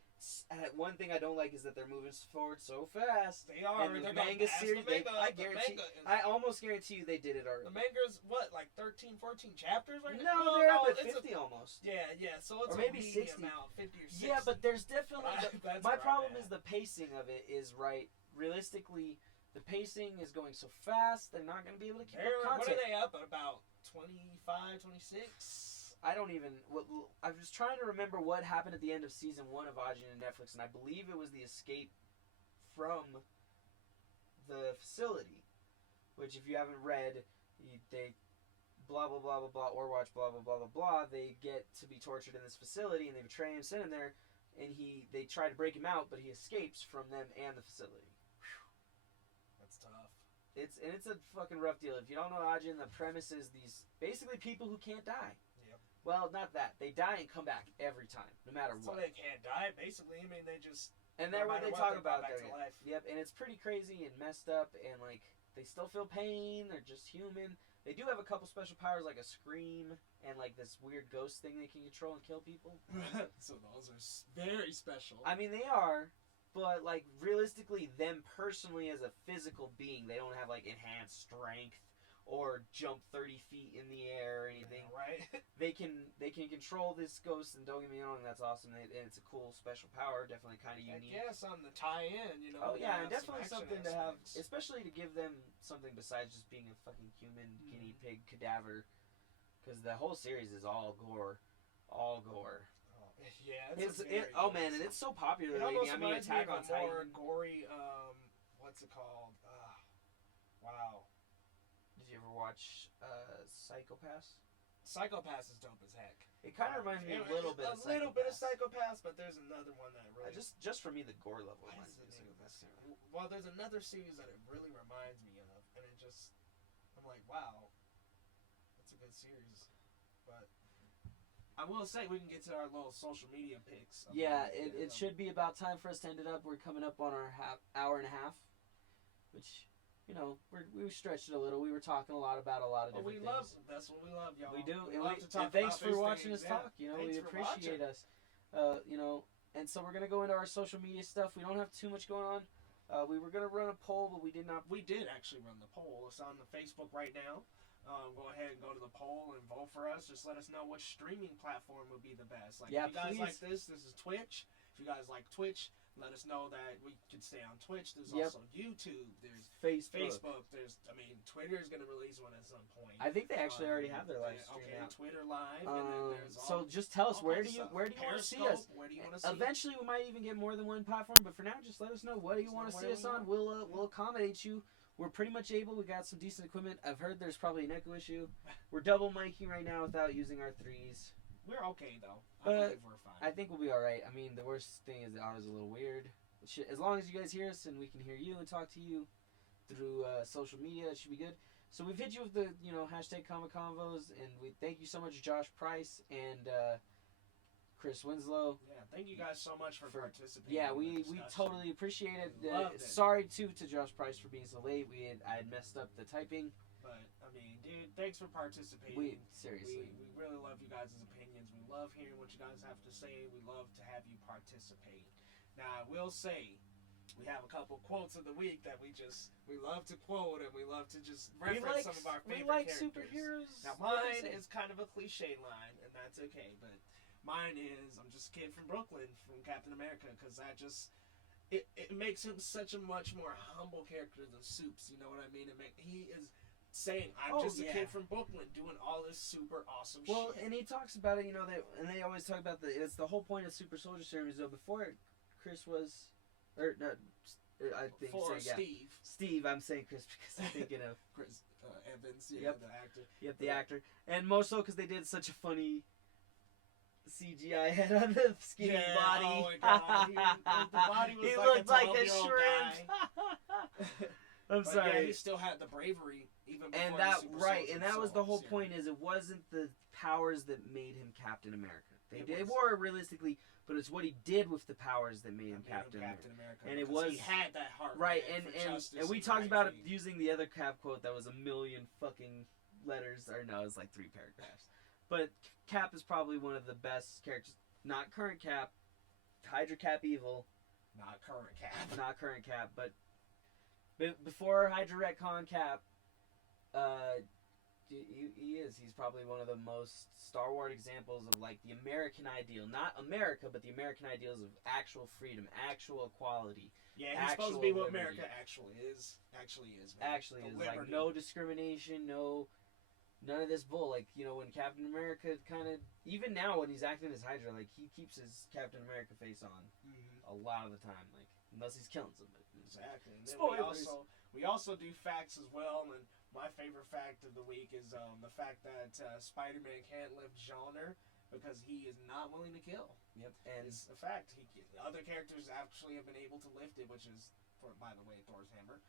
One thing I don't like is that they're moving forward so fast. They are. And the they're manga series, I almost guarantee you they did it already. The manga's what, like 13, 14 chapters right now? No, they're up at 50 almost. Yeah. So it's or maybe 60. Amount, 50 or 60. Yeah, but there's definitely my problem is the the pacing of it is right. Realistically, the pacing is going so fast. They're not going to be able to keep up content. What are they up at? About 25, 26? I don't even. I was trying to remember what happened at the end of season 1 of Ajin and Netflix, and I believe it was the escape from the facility. Which, if you haven't read, they blah blah blah blah blah or watch blah blah blah blah blah. They get to be tortured in this facility, and they betray him, send him there, and they try to break him out, but he escapes from them and the facility. That's tough. It's a fucking rough deal. If you don't know Ajin, the premise is these basically people who can't die. Well, not that. They die and come back every time, no matter what. So they can't die, basically. I mean, they just... And they're what they talk about there. Life. Yep, and it's pretty crazy and messed up, and, like, they still feel pain. They're just human. They do have a couple special powers, like a scream and, like, this weird ghost thing they can control and kill people. So those are very special. I mean, they are, but, like, realistically, them personally as a physical being, they don't have, like, enhanced strength or jump 30 feet in the air or anything. Yeah, right. They can control this ghost, and don't get me wrong, that's awesome. And it's a cool special power, definitely kind of unique. Yes, on the tie-in, you know. Oh yeah, and definitely something aspects. to have, especially to give them something besides just being a fucking human guinea pig cadaver, because the whole series is all gore, Oh, yeah, man, and it's so popular lately. I mean, Attack on Titan. More gory. What's it called? Wow. Did you ever watch Psycho-Pass? Psycho-Pass is dope as heck. It kind of reminds me a little bit of Psycho-Pass, but there's another one that really... just for me, the gore level reminds me of Psycho-Pass. Well, there's another series that it really reminds me of, and it just... I'm like, wow. That's a good series. But... I will say, we can get to our little social media picks. Yeah, it should be about time for us to end it up. We're coming up on our hour and a half, which... You know, we stretched it a little. We were talking a lot about a lot of different things. That's what we love, y'all. We do. And thanks for watching us talk. You know, we appreciate us. You know, and so we're going to go into our social media stuff. We don't have too much going on. We were going to run a poll, but we did not. We did actually run the poll. It's on the Facebook right now. Go ahead and go to the poll and vote for us. Just let us know which streaming platform would be the best. Like, if you guys like this is Twitch. If you guys like Twitch, let us know that we can stay on Twitch. There's also YouTube. There's Facebook. There's, Twitter is going to release one at some point. I think they actually already have their live stream out. Twitter live. And then there's so just tell us, where do you want to see us? Where do you want to see Eventually, we might even get more than one platform, but for now, just let us know. What do you want to see us on? We'll accommodate you. We're pretty much able. We got some decent equipment. I've heard there's probably an echo issue. We're double miking right now without using our threes. We're okay, though. I believe we're fine. I think we'll be all right. I mean, the worst thing is the audio's a little weird. As long as you guys hear us and we can hear you and talk to you through social media, it should be good. So we've hit you with the, hashtag ComicConvos, and we thank you so much, Josh Price and Chris Winslow. Yeah, thank you guys so much for participating. Yeah, we totally appreciate it. Loved it. Sorry to Josh Price for being so late. I had messed up the typing. But dude, thanks for participating. Seriously, we really love you guys' opinions. We love hearing what you guys have to say. We love to have you participate. Now, I will say, we have a couple quotes of the week that we love to quote, and we love to just reference some of our favorite characters. Superheroes. Now, mine is kind of a cliche line, and that's okay, but mine is, I'm just a kid from Brooklyn, from Captain America, because it makes him such a much more humble character than Soups, you know what I mean? He is saying, I'm just a kid from Brooklyn doing all this super awesome shit. Well, and he talks about it, and they always talk about it's the whole point of Super Soldier Series, though. Before Chris was, or no, I think Steve. Steve, I'm saying Chris because I'm thinking of Chris Evans, the actor. Yep, the actor, and more so because they did such a funny CGI head on the skinny body. Oh my god. The body was he like looked a like a 12-year-old shrimp. guy. I'm But sorry. yeah, he still had the bravery even before And that the super right, soldier and that was the whole series. point. Is it wasn't the powers that made him Captain America. They was- were realistically, but it's what he did with the powers that made him That made Captain America. America. And it because was- he had that heart. Right, man, and for and, justice and we and talked right about it thing. using the other Cap quote that was 1,000,000 fucking letters, or no, it's like 3 paragraphs. But Cap is probably one of the best characters. Not current Cap, Hydra Cap Evil, Not current Cap. not current Cap, but before Hydra retcon Cap, he is. He's probably one of the most Star Wars examples of like the American ideal, not America, but the American ideals of actual freedom, actual equality. Yeah, he's supposed to Actual be what liberty. America actually is. Actually is. Man. Actually, The is like liberty. no discrimination, none of this bull. Like, you know, when Captain America kind of, even now when he's acting as Hydra, like he keeps his Captain America face on Mhm. a lot of the time, like unless he's killing somebody. Exactly. And then Spoilers. we also do facts as well, and my favorite fact of the week is the fact that Spider-Man can't lift genre because he is not willing to kill. Yep. And It's a fact. Other characters actually have been able to lift it, which is, by the way, Thor's hammer.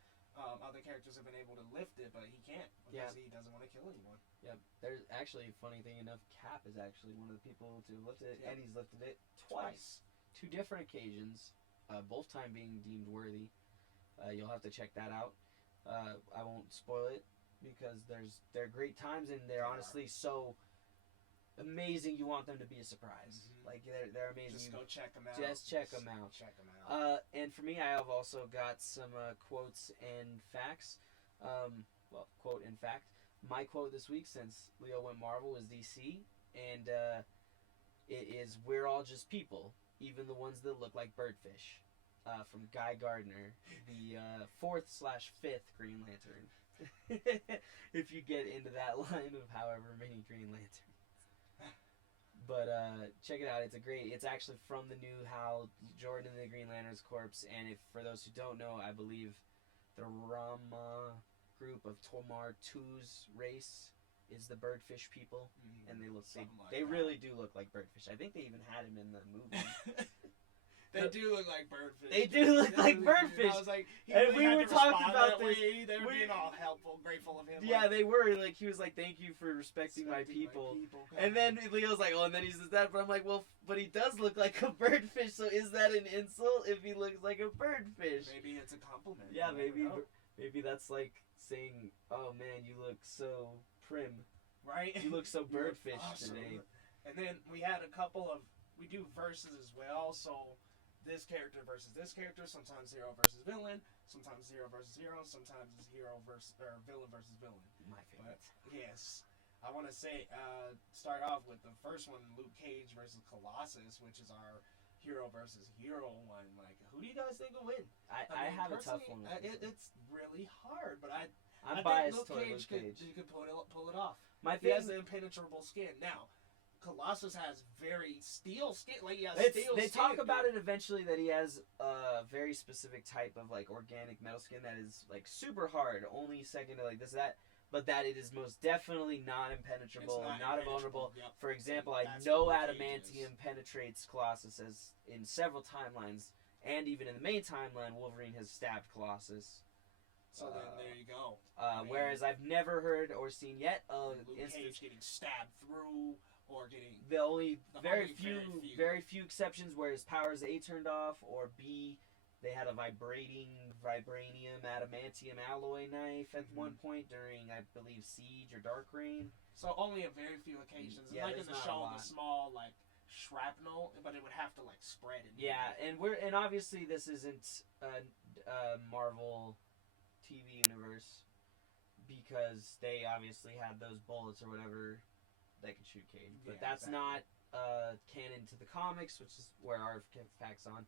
Other characters have been able to lift it, but he can't because he doesn't want to kill anyone. yep. There's actually, funny thing enough, Cap is actually one of the people to lift it, Yep. and he's lifted it twice. 2 different occasions, both time being deemed worthy. You'll have to check that out. I won't spoil it because they're great times, and they're They honestly so amazing. You want them to be a surprise. Mhm. Like they're amazing. Just go check them out. Just check 'em out. Check them out. And for me, I have also got some quotes and facts. Well, quote and fact. My quote this week, since Leo went Marvel, was DC, and it is "We're all just people, even the ones that look like birdfish." From Guy Gardner, the 4th/5th Green Lantern. If you get into that line of however many Green Lanterns. But check it out. It's actually from the new Hal Jordan and the Green Lantern's Corpse. And if for those who don't know, I believe the Rama group of Tomar 2's race is the birdfish people, and they Something like really do look like birdfish. I think they even had him in the movie. They do look like birdfish. They do look like really do. birdfish. I was like, he And really we had were to talking respond about that this. way. They were We- being all helpful, grateful of him. Yeah, like, they were like, he was like, "Thank you for respecting my respecting people." And then Leo's like, "Oh," and then he says that, but I'm like, "Well, but he does look like a birdfish, so is that an insult if he looks like a birdfish?" maybe it's a compliment. Yeah, You never know. maybe that's like saying, "Oh man, you look so prim. Right? You look so You look birdfish awesome. today." And then we had a couple of, we do verses as well, so this character versus this character, sometimes hero versus villain, sometimes hero versus hero, sometimes it's hero versus, or villain versus villain. My favorite. Yes. I want to say, start off with the first one, Luke Cage versus Colossus, which is our hero versus hero one. Like, who do you guys think will win? I mean, have a tough personally, one. With this. it's really hard, but I I'm think biased Luke toward Cage Luke Cage. could pull it off. My He thing, has the impenetrable skin. Now, Colossus has very steel skin. Like, he has It's- steel they skin. talk about dude. it eventually that he has a very specific type of like organic metal skin that is like super hard, only second to like this that, but that it is most definitely not impenetrable It's and not impenetrable, invulnerable. yep. For example, I That's know what Luke Cage adamantium is. penetrates Colossus as in several timelines, and even in the main timeline, Wolverine has stabbed Colossus. So then there you go. mean- Whereas I've never heard or seen yet Luke instance. Cage getting stabbed through or getting. The only The very only few, very few. very few exceptions where his powers A turned off, or B, they had a vibranium adamantium alloy knife at Mhm. one point during, I believe, Siege or Dark Reign. So only a very few occasions. Yeah, like in there's the not a show, lot. the small like shrapnel, but it would have to like spread it. Yeah, and obviously this isn't a Marvel TV universe because they obviously had those bullets or whatever that could shoot Cage, but Yeah, that's exactly. not canon to the comics, which is where our facts on.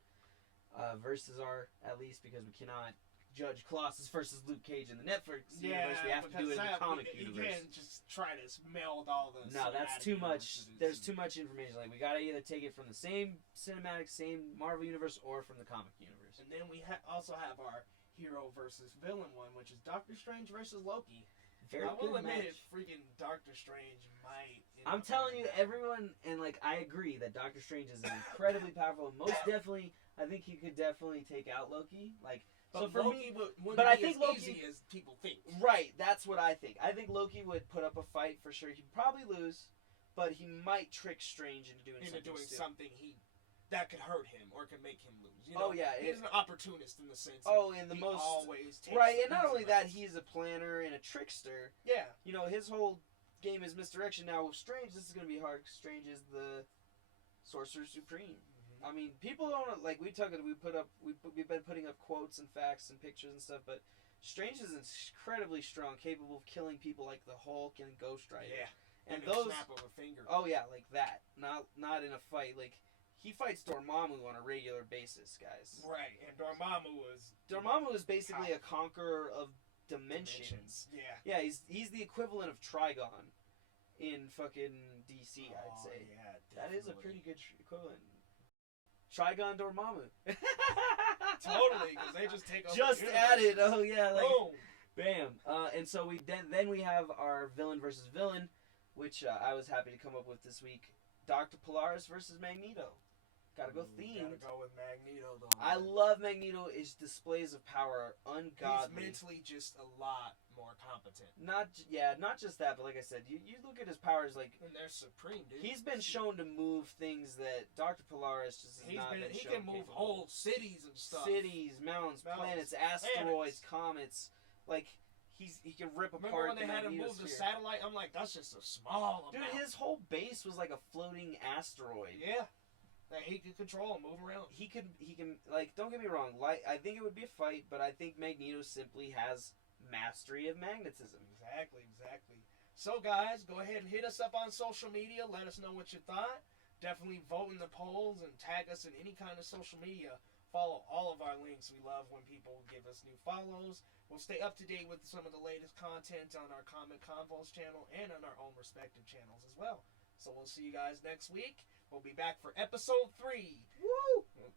Versus are, at least, because we cannot judge Colossus versus Luke Cage in the Netflix universe. We have to do it in the comic you universe. can't just try to meld all the. No, that's cinematic too much. universes. There's too much information. Like, we gotta either take it from the same cinematic, same Marvel universe, or from the comic universe. And then we also have our hero versus villain one, which is Doctor Strange versus Loki. Very I will good admit, match. freaking Doctor Strange might. I'm telling you, everyone, and like I agree that Doctor Strange is incredibly powerful. Most definitely, I think he could definitely take out Loki. Like, But so for Loki me, wouldn't but I be think as Loki- easy as people think. right? That's what I think. I think Loki would put up a fight for sure. He'd probably lose, but he might trick Strange into doing Something that could hurt him or could make him lose. You know? Oh yeah, he's an opportunist in the sense. in the he most always takes right, the and not easy only that, routes. he's a planner and a trickster. Yeah. You know, his whole game is misdirection. Now with Strange, this is gonna be hard. Strange is the Sorcerer Supreme. Mm-hmm. I mean, people don't like. We've been putting up quotes and facts and pictures and stuff, but Strange is incredibly strong, capable of killing people like the Hulk and Ghost Rider. Yeah. And a those snap of a finger. Oh yeah, like that. Not in a fight. Like he fights Dormammu on a regular basis, guys. Right, and Dormammu is basically a conqueror of dimensions. Yeah. Yeah, he's the equivalent of Trigon in fucking DC, I'd say. Yeah, that is a pretty good equivalent. Trigon Dormammu. Totally, because they just take over. Just added. Oh yeah, like boom. Bam. And so then we have our villain versus villain, which I was happy to come up with this week. Dr. Polaris versus Magneto. Gotta go themed. Gotta go with Magneto though. I love Magneto. His displays of power are ungodly. He's mentally just a lot more competent. Not just that, but like I said, you look at his powers like. And they're supreme, dude. He's been shown to move things that Dr. Polaris just has not been He shown can move capable. whole cities and stuff. Cities, mountains, planets, asteroids, comets. Like he can rip apart. Remember when they had him move the satellite? I'm like, that's just a small amount. Dude, his whole base was like a floating asteroid. Yeah. That he could control and move around. He can like, don't get me wrong, like I think it would be a fight, but I think Magneto simply has mastery of magnetism. Exactly. So guys, go ahead and hit us up on social media. Let us know what you thought. Definitely vote in the polls and tag us in any kind of social media. Follow all of our links. We love when people give us new follows. We'll stay up to date with some of the latest content on our ComicConvos channel and on our own respective channels as well. So we'll see you guys next week. We'll be back for episode 3. Woo!